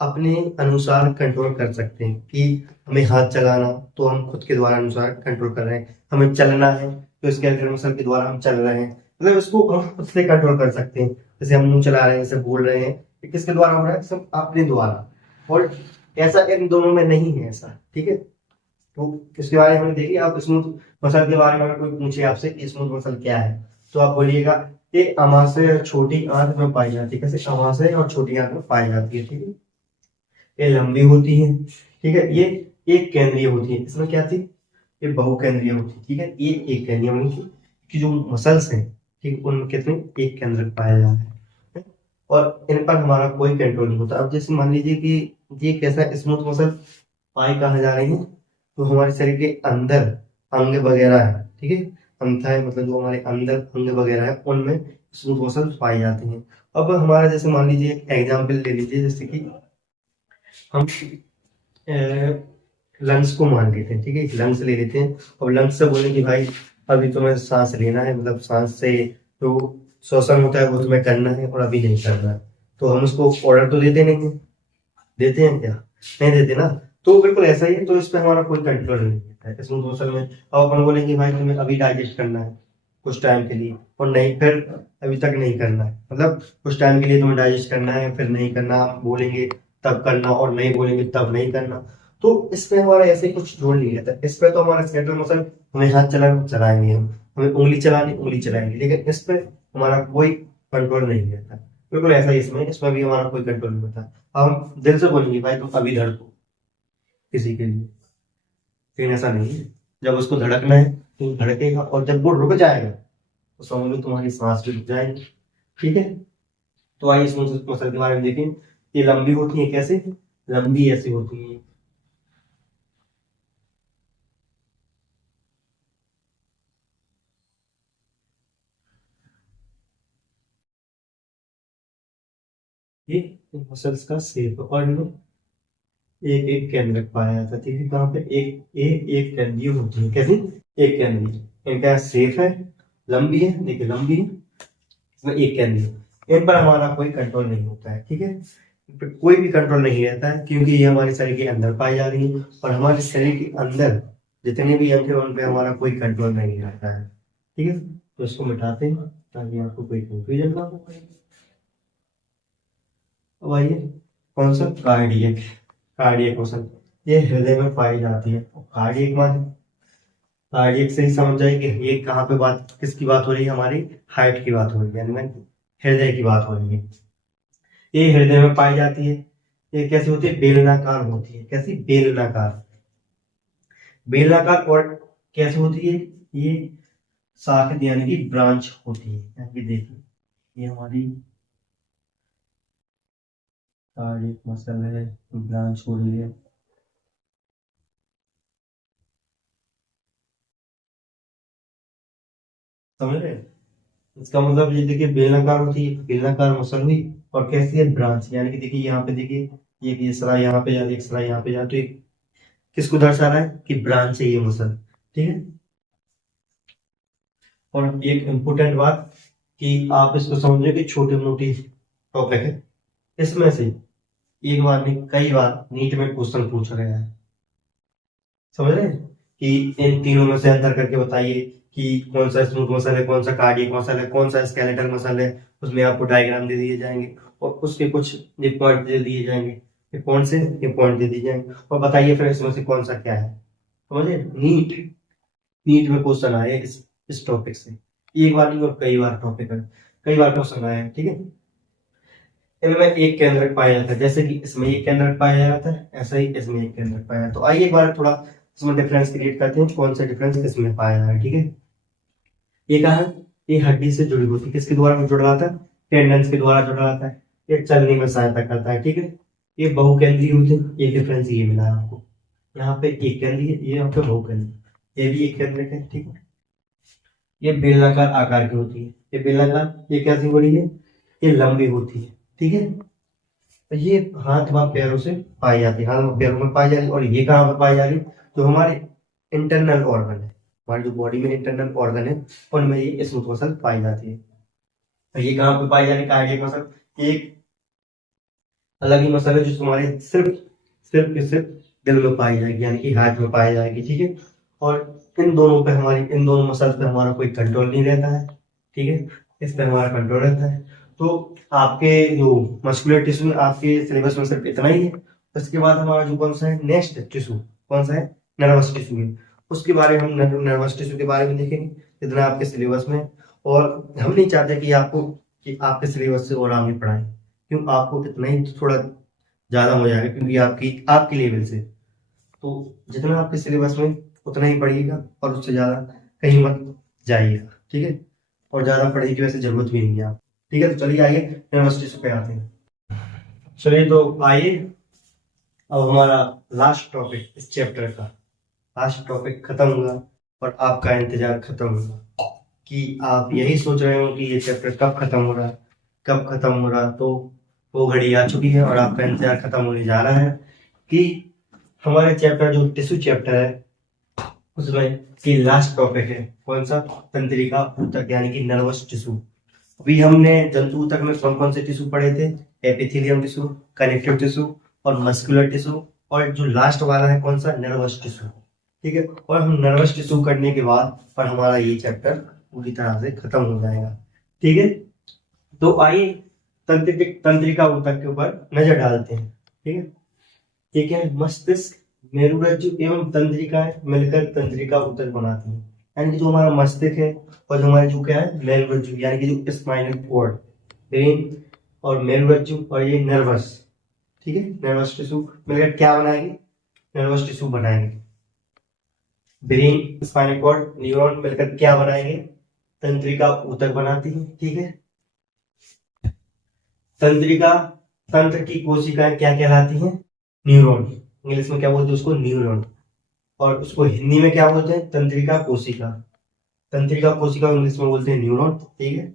अपने अनुसार कंट्रोल कर सकते हैं। कि हमें हाथ चलाना तो हम खुद के द्वारा अनुसार कंट्रोल कर रहे हैं, हमें चलना है तो स्केलेटल मसल के द्वारा हम चल रहे हैं, मतलब इसको हम खुद से कंट्रोल कर सकते हैं। जैसे हम मुंह चला रहे हैं, जैसे बोल रहे हैं, ये किसके द्वारा हो रहा है, सब अपने द्वारा। और ऐसा इन दोनों में नहीं है ऐसा, ठीक है। तो इसके बारे में हमने देखिए। आप स्मूथ मसल के बारे में अगर कोई पूछे आपसे स्मूथ मसल क्या है, तो आप बोलिएगा ये अमाशय और छोटी आंत में पाई जाती है, कैसे, अमाशय और छोटी आंत में पाई जाती है, ठीक है। ये लंबी होती है, ठीक है। ये एक केंद्रीय होती है, इसमें क्या थी, ये बहुकेंद्रीय होती है, ठीक है। ये एक केंद्रीय होती कि जो मसल्स हैं, ठीक है, उनमें कितने, एक केंद्रक पाया जा रहा है और इन पर हमारा कोई कंट्रोल नहीं होता। अब जैसे मान लीजिए कि ये कैसा स्मूथ मसल पाई कहाँ जा रही है, तो हमारे शरीर के अंदर अंग वगैरह है, ठीक है, अंत है, मतलब जो हमारे अंदर अंग वगैरह है उनमें स्मूथ मसल पाई जाती हैं। अब हमारा जैसे मान लीजिए एक एग्जाम्पल ले लीजिए, जैसे कि हम लंग्स को मान लेते हैं, ठीक है, लंग्स ले लेते हैं और लंग्स से बोले कि भाई अभी तुम्हें सांस लेना है, मतलब सांस से जो श्वसन होता है वो तुम्हें करना है और अभी नहीं करना है। तो हम उसको ऑर्डर तो देते नहीं, देते हैं क्या, नहीं देते ना। तो बिल्कुल ऐसा ही है, तो इस पर हमारा कोई कंट्रोल नहीं है, रहता है स्मूथ मसल में। अब अपन बोलेंगे भाई तुम्हें अभी डाइजेस्ट करना है कुछ टाइम के लिए, और नहीं फिर अभी तक नहीं करना है, मतलब कुछ टाइम के लिए तुम्हें डाइजेस्ट करना है फिर नहीं करना, हम बोलेंगे तब करना और नहीं बोलेंगे तब नहीं करना। तो इसमें हमारा ऐसे कुछ जोड़ नहीं रहता। इस पे तो हमारा स्केलेटल मसल हमें हाथ चलाएंगे, हम हमें उंगली चलानी उंगली चलाएंगे, लेकिन इस पे हमारा कोई कंट्रोल नहीं रहता। बिल्कुल ऐसा ही इसमें भी हमारा कोई कंट्रोल नहीं होता। हम दिल से बोलेंगे भाई तुम अभी धड़को किसी के लिए, लेकिन ऐसा नहीं है। जब उसको धड़कना है तो धड़केगा, और जब वो रुक जाएगा तो समझ लो तुम्हारी सांस भी रुक जाएगी। ठीक है, तो आइए इस मसल के बारे में देखें। ये लंबी होती है, कैसे लंबी ऐसी होती है। ये मसल्स का शेप, और एक एक केंद्र पाया जाता है। ठीक है, कहाँ पे एक केंद्रीय होती है, कैसे एक केंद्रीय। इनका शेप है, लंबी है, देखिए लंबी है, इसमें एक केंद्रीय। इन पर हमारा कोई कंट्रोल नहीं होता है। ठीक है, इन पर कोई भी कंट्रोल नहीं रहता है, क्योंकि ये हमारे शरीर के अंदर पाई जा रही है, और हमारे शरीर के अंदर जितने भी अंग है उन पे हमारा कोई कंट्रोल नहीं रहता है। ठीक है, तो इसको मिटाते हैं ताकि आपको कोई कंफ्यूजन ना हो। अब आइए कौन सा कार्डियक, कार्डियक मसल, ये हृदय में पाई जाती है। कार्डियक माने कार्डियक से ही समझ जाए कि ये कहाँ पे बात, किसकी बात हो रही है, हमारी हाइट की बात हो रही है, यानी में हृदय की बात हो रही है। ये हृदय में पाई जाती है। ये कैसी होती है, बेलनाकार होती है। कैसी, बेलनाकार, बेलनाकार। और कैसे होती है, ये शाखित यानी कि ब्रांच होती है। यहाँ पे देखिए ये हमारी कार्डियक मसल है, ब्रांच हो रही है। समझ रहे हैं? इसका मतलब ये देखिए बेलनाकार होती है, बेलनाकार मसल हुई, और कैसी है, ब्रांच, यानी कि देखिए यहाँ पे देखिए ये सरा यहाँ पे जाती है, एक सरा यहाँ पे जाती है, तो ये किसको दर्शा रहा है कि ब्रांच है ये मसल। ठीक है, और एक इम्पोर्टेंट बात कि आप इसको समझिए कि छोटी मोटी टॉपिक है, इसमें से एक बार नहीं कई बार नीट में क्वेश्चन पूछा गया है। समझ रहे हैं कि इन तीनों में से अंतर करके बताइए कि कौन सा स्मूथ मसल है, कौन सा कार्डियक मसल है, कौन सा स्केलेटल मसल है। उसमें आपको डायग्राम दे दिए जाएंगे, और उसके कुछ ये पॉइंट दे दिए जाएंगे, ये कौन से ये पॉइंट दे दिए जाएंगे, और बताइए फिर इसमें से कौन सा क्या है। समझे, नीट नीट में क्वेश्चन आए इस टॉपिक से, एक बार नहीं और कई बार टॉपिक है, कई बार क्वेश्चन आए हैं। ठीक है, इनमें एक केंद्रक पाया जाता है, जैसे कि इसमें एक केंद्रक पाया जाता है, ऐसा ही इसमें एक केंद्रक पाया जाता है। तो आइए एक बार थोड़ा इसमें डिफरेंस क्रिएट करते हैं, कौन सा डिफरेंस इसमें पाया जा रहा है। ठीक है, ये कहा है, ये हड्डी से जुड़ी होती है, किसके द्वारा जुड़ रहा था, टेंडन्स के द्वारा जुड़ रहा था, ये चलने में सहायता करता है। ठीक है, ये बहुकेंद्रीय होते हैं, ये डिफरेंस ये मिला है आपको। यहाँ पे एक केंद्रीय, ये यहाँ पे बहुकेंद्रीय, ये भी एक केंद्रक है। ठीक है, ये बेलनाकार आकार की होती है, ये बेलनाकार, ये कैसी हो रही है, ये लंबी होती है। ठीक है, तो ये हाथ व पैरों से पाई जाती है, हाथ व पैरों में पाई जा रही है। और ये कहाँ पर पाई जा रही है, जो हमारे इंटरनल ऑर्गन है, हमारी जो बॉडी में इंटरनल ऑर्गन है उनमें ये स्मूथ मसल पाई जाती है। तो ये कहाँ पे पाई जा रही है, कार्डियक मसल, एक अलग ही मसल है जो हमारे सिर्फ दिल में पाई जाएगी, यानी कि हार्ट में पाई जाएगी। ठीक है, और इन दोनों मसल पे हमारा कोई कंट्रोल नहीं रहता है। ठीक है, इस पे हमारा कंट्रोल रहता है। तो आपके जो मस्कुलर टिश्यू आपके सिलेबस में सिर्फ इतना ही है। उसके बाद हमारा जो कौन सा है नेक्स्ट टिश्यू, कौन सा है, नर्वस टिश्यू है। उसके बारे में हम नर्वस टिश्यू के बारे में देखेंगे, इतना आपके सिलेबस में। और हम नहीं चाहते कि आपके सिलेबस से और आगे पढ़ाएं, क्यों, आपको इतना ही थोड़ा ज्यादा हो जाएगा, क्योंकि आपकी लेवल से तो जितना आपके सिलेबस में उतना ही पढ़िएगा, और उससे ज्यादा कहीं मत जाइएगा। ठीक है, और ज्यादा पढ़ने की वैसे जरूरत भी नहीं है आप। ठीक है, तो चलिए आइए नर्वस टिश्यू पे आते हैं। चलिए तो आइए, अब हमारा लास्ट टॉपिक इस चैप्टर का, लास्ट टॉपिक खत्म हुआ, और आपका इंतजार खत्म हुआ कि आप यही सोच रहे हो कि ये चैप्टर कब खत्म हो रहा है, कब खत्म हो रहा। तो वो घड़ी आ चुकी है, और आपका इंतजार खत्म होने जा रहा है कि हमारे चैप्टर जो टिश्यू चैप्टर है उसमें की लास्ट टॉपिक है कौन सा, तंत्रिका ऊतक, यानी कि नर्वस टिश्यू। अभी हमने जंतु ऊतक में कौन कौन से टिश्यू पढ़े थे, एपिथेलियम टिश्यू, कनेक्टिव टिश्यू और मस्कुलर टिश्यू, और जो लास्ट वाला है कौन सा, नर्वस टिश्यू। ठीक है, और हम नर्वस टिश्यू करने के बाद पर हमारा ये चैप्टर पूरी तरह से खत्म हो जाएगा। ठीक है, तो आइए तंत्रिका ऊतक के ऊपर नजर डालते हैं। ठीक है, ये क्या है, मस्तिष्क, मेरुरज्जु एवं तंत्रिकाएं मिलकर तंत्रिका ऊतक बनाती हैं। यानी कि जो हमारा मस्तिष्क है और जो हमारे जो क्या है मेरुरज्जु, यानी कि जो स्पाइनल कॉर्ड, ब्रेन और मेरुरज्जु और ये नर्वस, ठीक है, नर्वस टिश्यू मिलकर क्या बनाएंगे, नर्वस टिश्यू बनाएंगे। ब्रेन, स्पाइनल कॉर्ड, न्यूरॉन मिलकर क्या बनाएंगे, तंत्रिका ऊतक बनाती है। ठीक है, तंत्रिका तंत्र की कोशिकाएं क्या कहलाती हैं, न्यूरॉन। इंग्लिश में क्या बोलते हैं उसको, न्यूरॉन, और उसको हिंदी में क्या बोलते हैं, तंत्रिका कोशिका। तंत्रिका कोशिका इंग्लिश में बोलते हैं न्यूरॉन। ठीक है,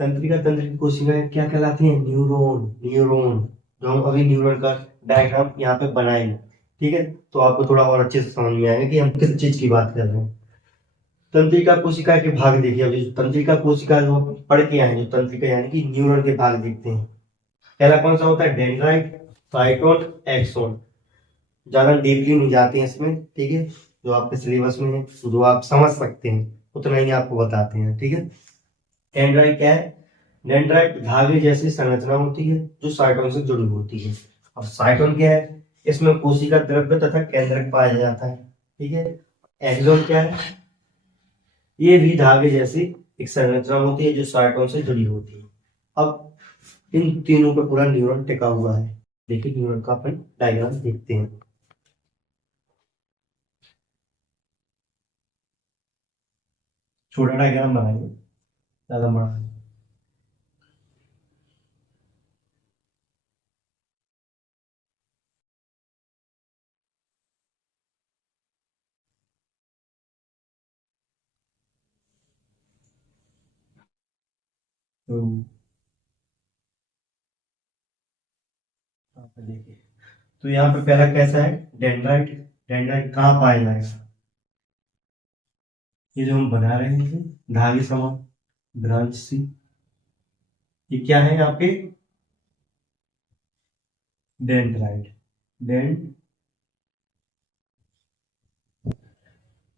तंत्रिका तंत्र की कोशिकाएं क्या कहलाती हैं, न्यूरॉन। न्यूरॉन, जो हम अभी न्यूरॉन का डायग्राम यहाँ पे बनाएंगे। ठीक है, तो आपको थोड़ा और अच्छे से समझ में आएगा कि हम किस चीज की बात कर रहे हैं। तंत्रिका कोशिका के भाग देखिए, अभी तंत्रिका कोशिका जो पढ़ के आए, जो तंत्रिका यानी कि न्यूरॉन के भाग देखते हैं। पहला कौन सा होता है, डेंड्राइट, साइटोन, एक्सोन। ज्यादा डीपली नहीं जाते हैं इसमें। ठीक है, जो आपके सिलेबस में है, जो आप समझ सकते हैं उतना ही आपको बताते हैं। ठीक है, डेंड्राइट क्या है, डेंड्राइट धागे जैसी संरचना होती है जो साइटोन से जुड़ी होती है। और साइटोन क्या है, इसमें कोशिका द्रव्य तथा केंद्रक पाया जाता है। ठीक है, एक्सोन क्या है, ये भी धागे जैसी एक संरचना होती है जो साइटोन से जुड़ी होती है। अब इन तीनों पर पूरा न्यूरॉन टिका हुआ है। देखिए न्यूरॉन का अपन डायग्राम देखते हैं। छोटा डायग्राम बनाएंगे, ज्यादा बड़ा नहीं। तो यहाँ पे देखिए, तो यहाँ पे पहला कैसा है, डेंड्राइट। डेंड्राइट कहाँ पाया जाएगा, ये जो हम बना रहे हैं धागे समान ब्रांच सी, ये क्या है आपके, डेंड्राइट।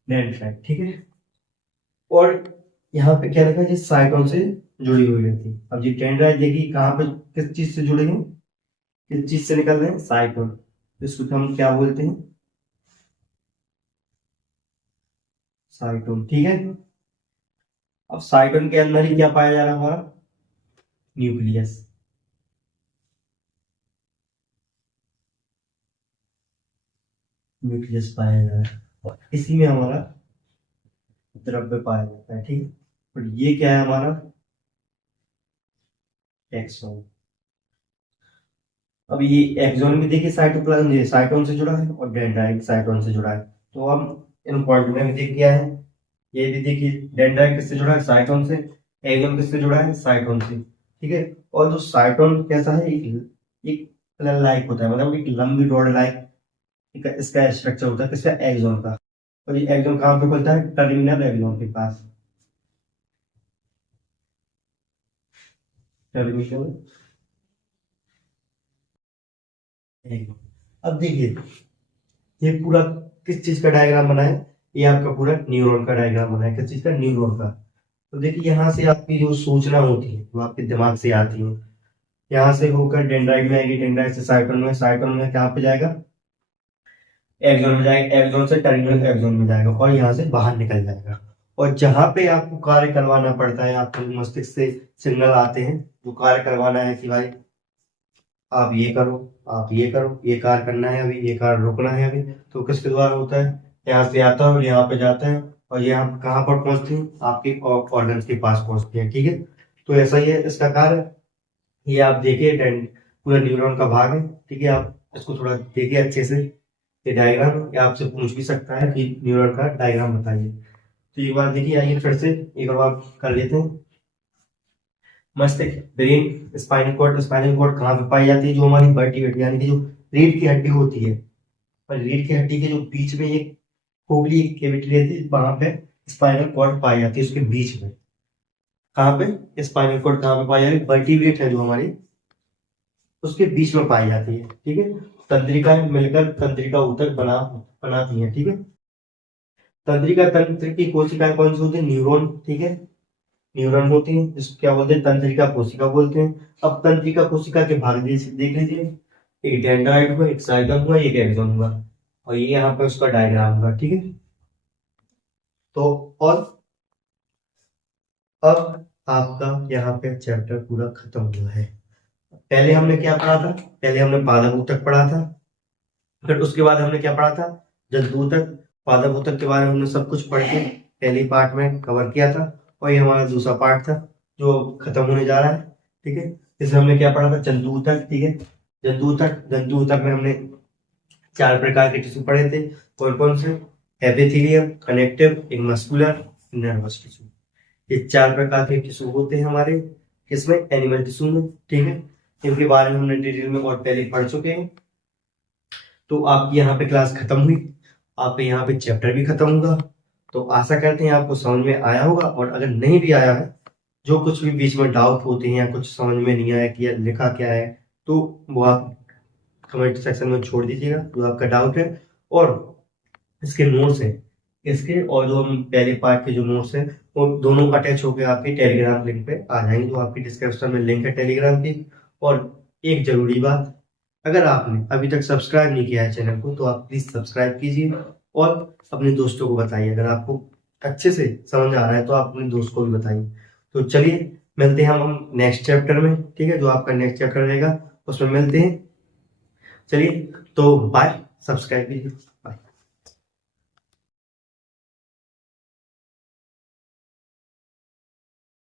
डेंड्राइट, ठीक है। और यहाँ पे क्या लिखा है, साइटोन से जुड़ी हुई रहती है। अब ये डेंड्राइट देखिए कहाँ पे किस चीज से जुड़े हैं, किस चीज से निकल रहे हैं, साइटोन। इसको हम क्या बोलते हैं, साइटोन। ठीक है, अब साइटोन के अंदर ही क्या पाया जा रहा है, हमारा न्यूक्लियस। न्यूक्लियस पाया जा रहा है और इसी में हमारा द्रव्य पाया जाता है। ठीक है, और ये क्या है हमारा एक्सोन। अब ये एक्सोन में देखिए साइटोप्लाज्म साइटोन से जुड़ा है और डेंड्राइट साइटोन से जुड़ा है। तो हम इन पॉइंट में देख किया है, ये भी देखिए डेंड्राइट किससे जुड़ा है, साइटोन से। एक्सोन किससे जुड़ा है, साइटोन से। ठीक है, और जो साइटोन कैसा है, एक लाइक होता है, मतलब एक लंबी रॉड लाइक इसका स्ट्रक्चर होता है किसका, एक्सोन का। और ये एक्सोन कहाँ पे खुलता है, टर्मिनल एक्सोन के पास। Terminal axon. अब देखिए ये पूरा किस चीज का डायग्राम बना है, ये आपका पूरा न्यूरॉन का डायग्राम बना है। किस चीज का, न्यूरॉन का। तो देखिए यहाँ से आपकी जो सूचना होती है वो आपके दिमाग से आती है, यहाँ से होकर डेंड्राइट में आएगी, डेंड्राइट से साइटोन में, साइटोन में कहाँ पे जाएगा, एक्सोन में जाएगा, एक्सोन से टर्मिनल एक्सोन में जाएगा और यहाँ से बाहर निकल जाएगा। और जहां पे आपको कार्य करवाना पड़ता है, आपको मस्तिष्क से सिग्नल आते हैं जो कार्य करवाना है कि भाई आप ये करो, आप ये करो, ये कार्य करना है अभी, ये कार्य रोकना है अभी, तो किसके द्वारा होता है, यहाँ से आता है और यहाँ पे जाता है और यहाँ कहाँ पर पहुंचती है, आपके ऑर्गन्स के पास पहुंचती है। ठीक है, तो ऐसा ही है इसका कार्य। ये आप देखिए पूरा न्यूरॉन का भाग है। ठीक है, आप इसको थोड़ा देखिए अच्छे से, ये डायग्राम ये आपसे पूछ भी सकता है कि न्यूरॉन का डायग्राम बताइए। तो एक बार देखिए, आइए फिर से एक बार कर लेते हैं। मस्तिष्क, brain, spinal cord. Spinal cord कहाँ पे पाई जाती है, जो हमारी वर्टिब्रेट यानी कि जो रीढ़ की हड्डी होती है, और रीढ़ की हड्डी के जो बीच में एक खोखली एक कैविटी रहती है, वहां पे स्पाइनल कॉर्ड पाई जाती है, उसके बीच में। कहाँ पे स्पाइनल कॉर्ड कहाँ पे पाई जाती है, वर्टिब्रेट है जो हमारी, उसके बीच में पाई जाती है। ठीक है, तंत्रिकाएं मिलकर तंत्रिका ऊतक बनाती हैं, ठीक है। तंत्रिका तंत्र की कोशिकाएं कौन सी होती है? न्यूरॉन, ठीक है, न्यूरॉन होती हैं, जिसको क्या बोलते हैं? तंत्रिका कोशिका बोलते हैं। अब तंत्रिका कोशिका के भाग देख लीजिए, एक डेंड्राइट हुआ, एक साइटम हुआ, एक एक्सोन हुआ, और ये यहाँ पे उसका डायग्राम हुआ, ठीक है। तो और अब आपका यहाँ पे चैप्टर पूरा खत्म हुआ है। पहले हमने क्या पढ़ा था? पहले हमने पादप ऊतक पढ़ा था, फिर उसके बाद हमने क्या पढ़ा था? जंतु ऊतक। पादप ऊतक के बारे में हमने सब कुछ पढ़ के पहली पार्ट में कवर किया था, और ये हमारा दूसरा पार्ट था जो खत्म होने जा रहा है, ठीक है। इसमें हमने क्या पढ़ा था? जंतु ऊतक, ठीक है। जंतु ऊतक में हमने 4 प्रकार के टिश्यू पढ़े थे। कौन कौन से? एपिथेलियम, कनेक्टिव, एक मस्कुलर, नर्वस टिश्यू। ये 4 प्रकार के टिश्यू होते हैं हमारे किसमें? एनिमल टिश्यू में, ठीक है। इनके बारे में हमने डिटेल में और पहले पढ़ चुके हैं। तो आपकी यहाँ पे क्लास खत्म हुई, आप यहाँ पे चैप्टर भी खत्म होगा। तो आशा करते हैं आपको समझ में आया होगा, और अगर नहीं भी आया है, जो कुछ भी बीच में डाउट होते हैं या कुछ समझ में नहीं आया कि लिखा क्या है, तो वो आप कमेंट सेक्शन में छोड़ दीजिएगा जो आपका डाउट है। और इसके नोट्स हैं, इसके और जो हम पहले पार्ट के जो नोट्स हैं, वो दोनों अटैच होकर आपके टेलीग्राम लिंक पे आ जाएंगे, जो आपकी डिस्क्रिप्शन में लिंक है टेलीग्राम की। और एक जरूरी बात, अगर आपने अभी तक सब्सक्राइब नहीं किया है चैनल को, तो आप प्लीज सब्सक्राइब कीजिए और अपने दोस्तों को बताइए। अगर आपको अच्छे से समझ आ रहा है तो आप अपने दोस्त को भी बताइए। तो चलिए मिलते हैं हम नेक्स्ट चैप्टर में, ठीक है। जो आपका नेक्स्ट चैप्टर रहेगा उसमें मिलते हैं। चलिए, तो बाय, सब्सक्राइब कीजिए।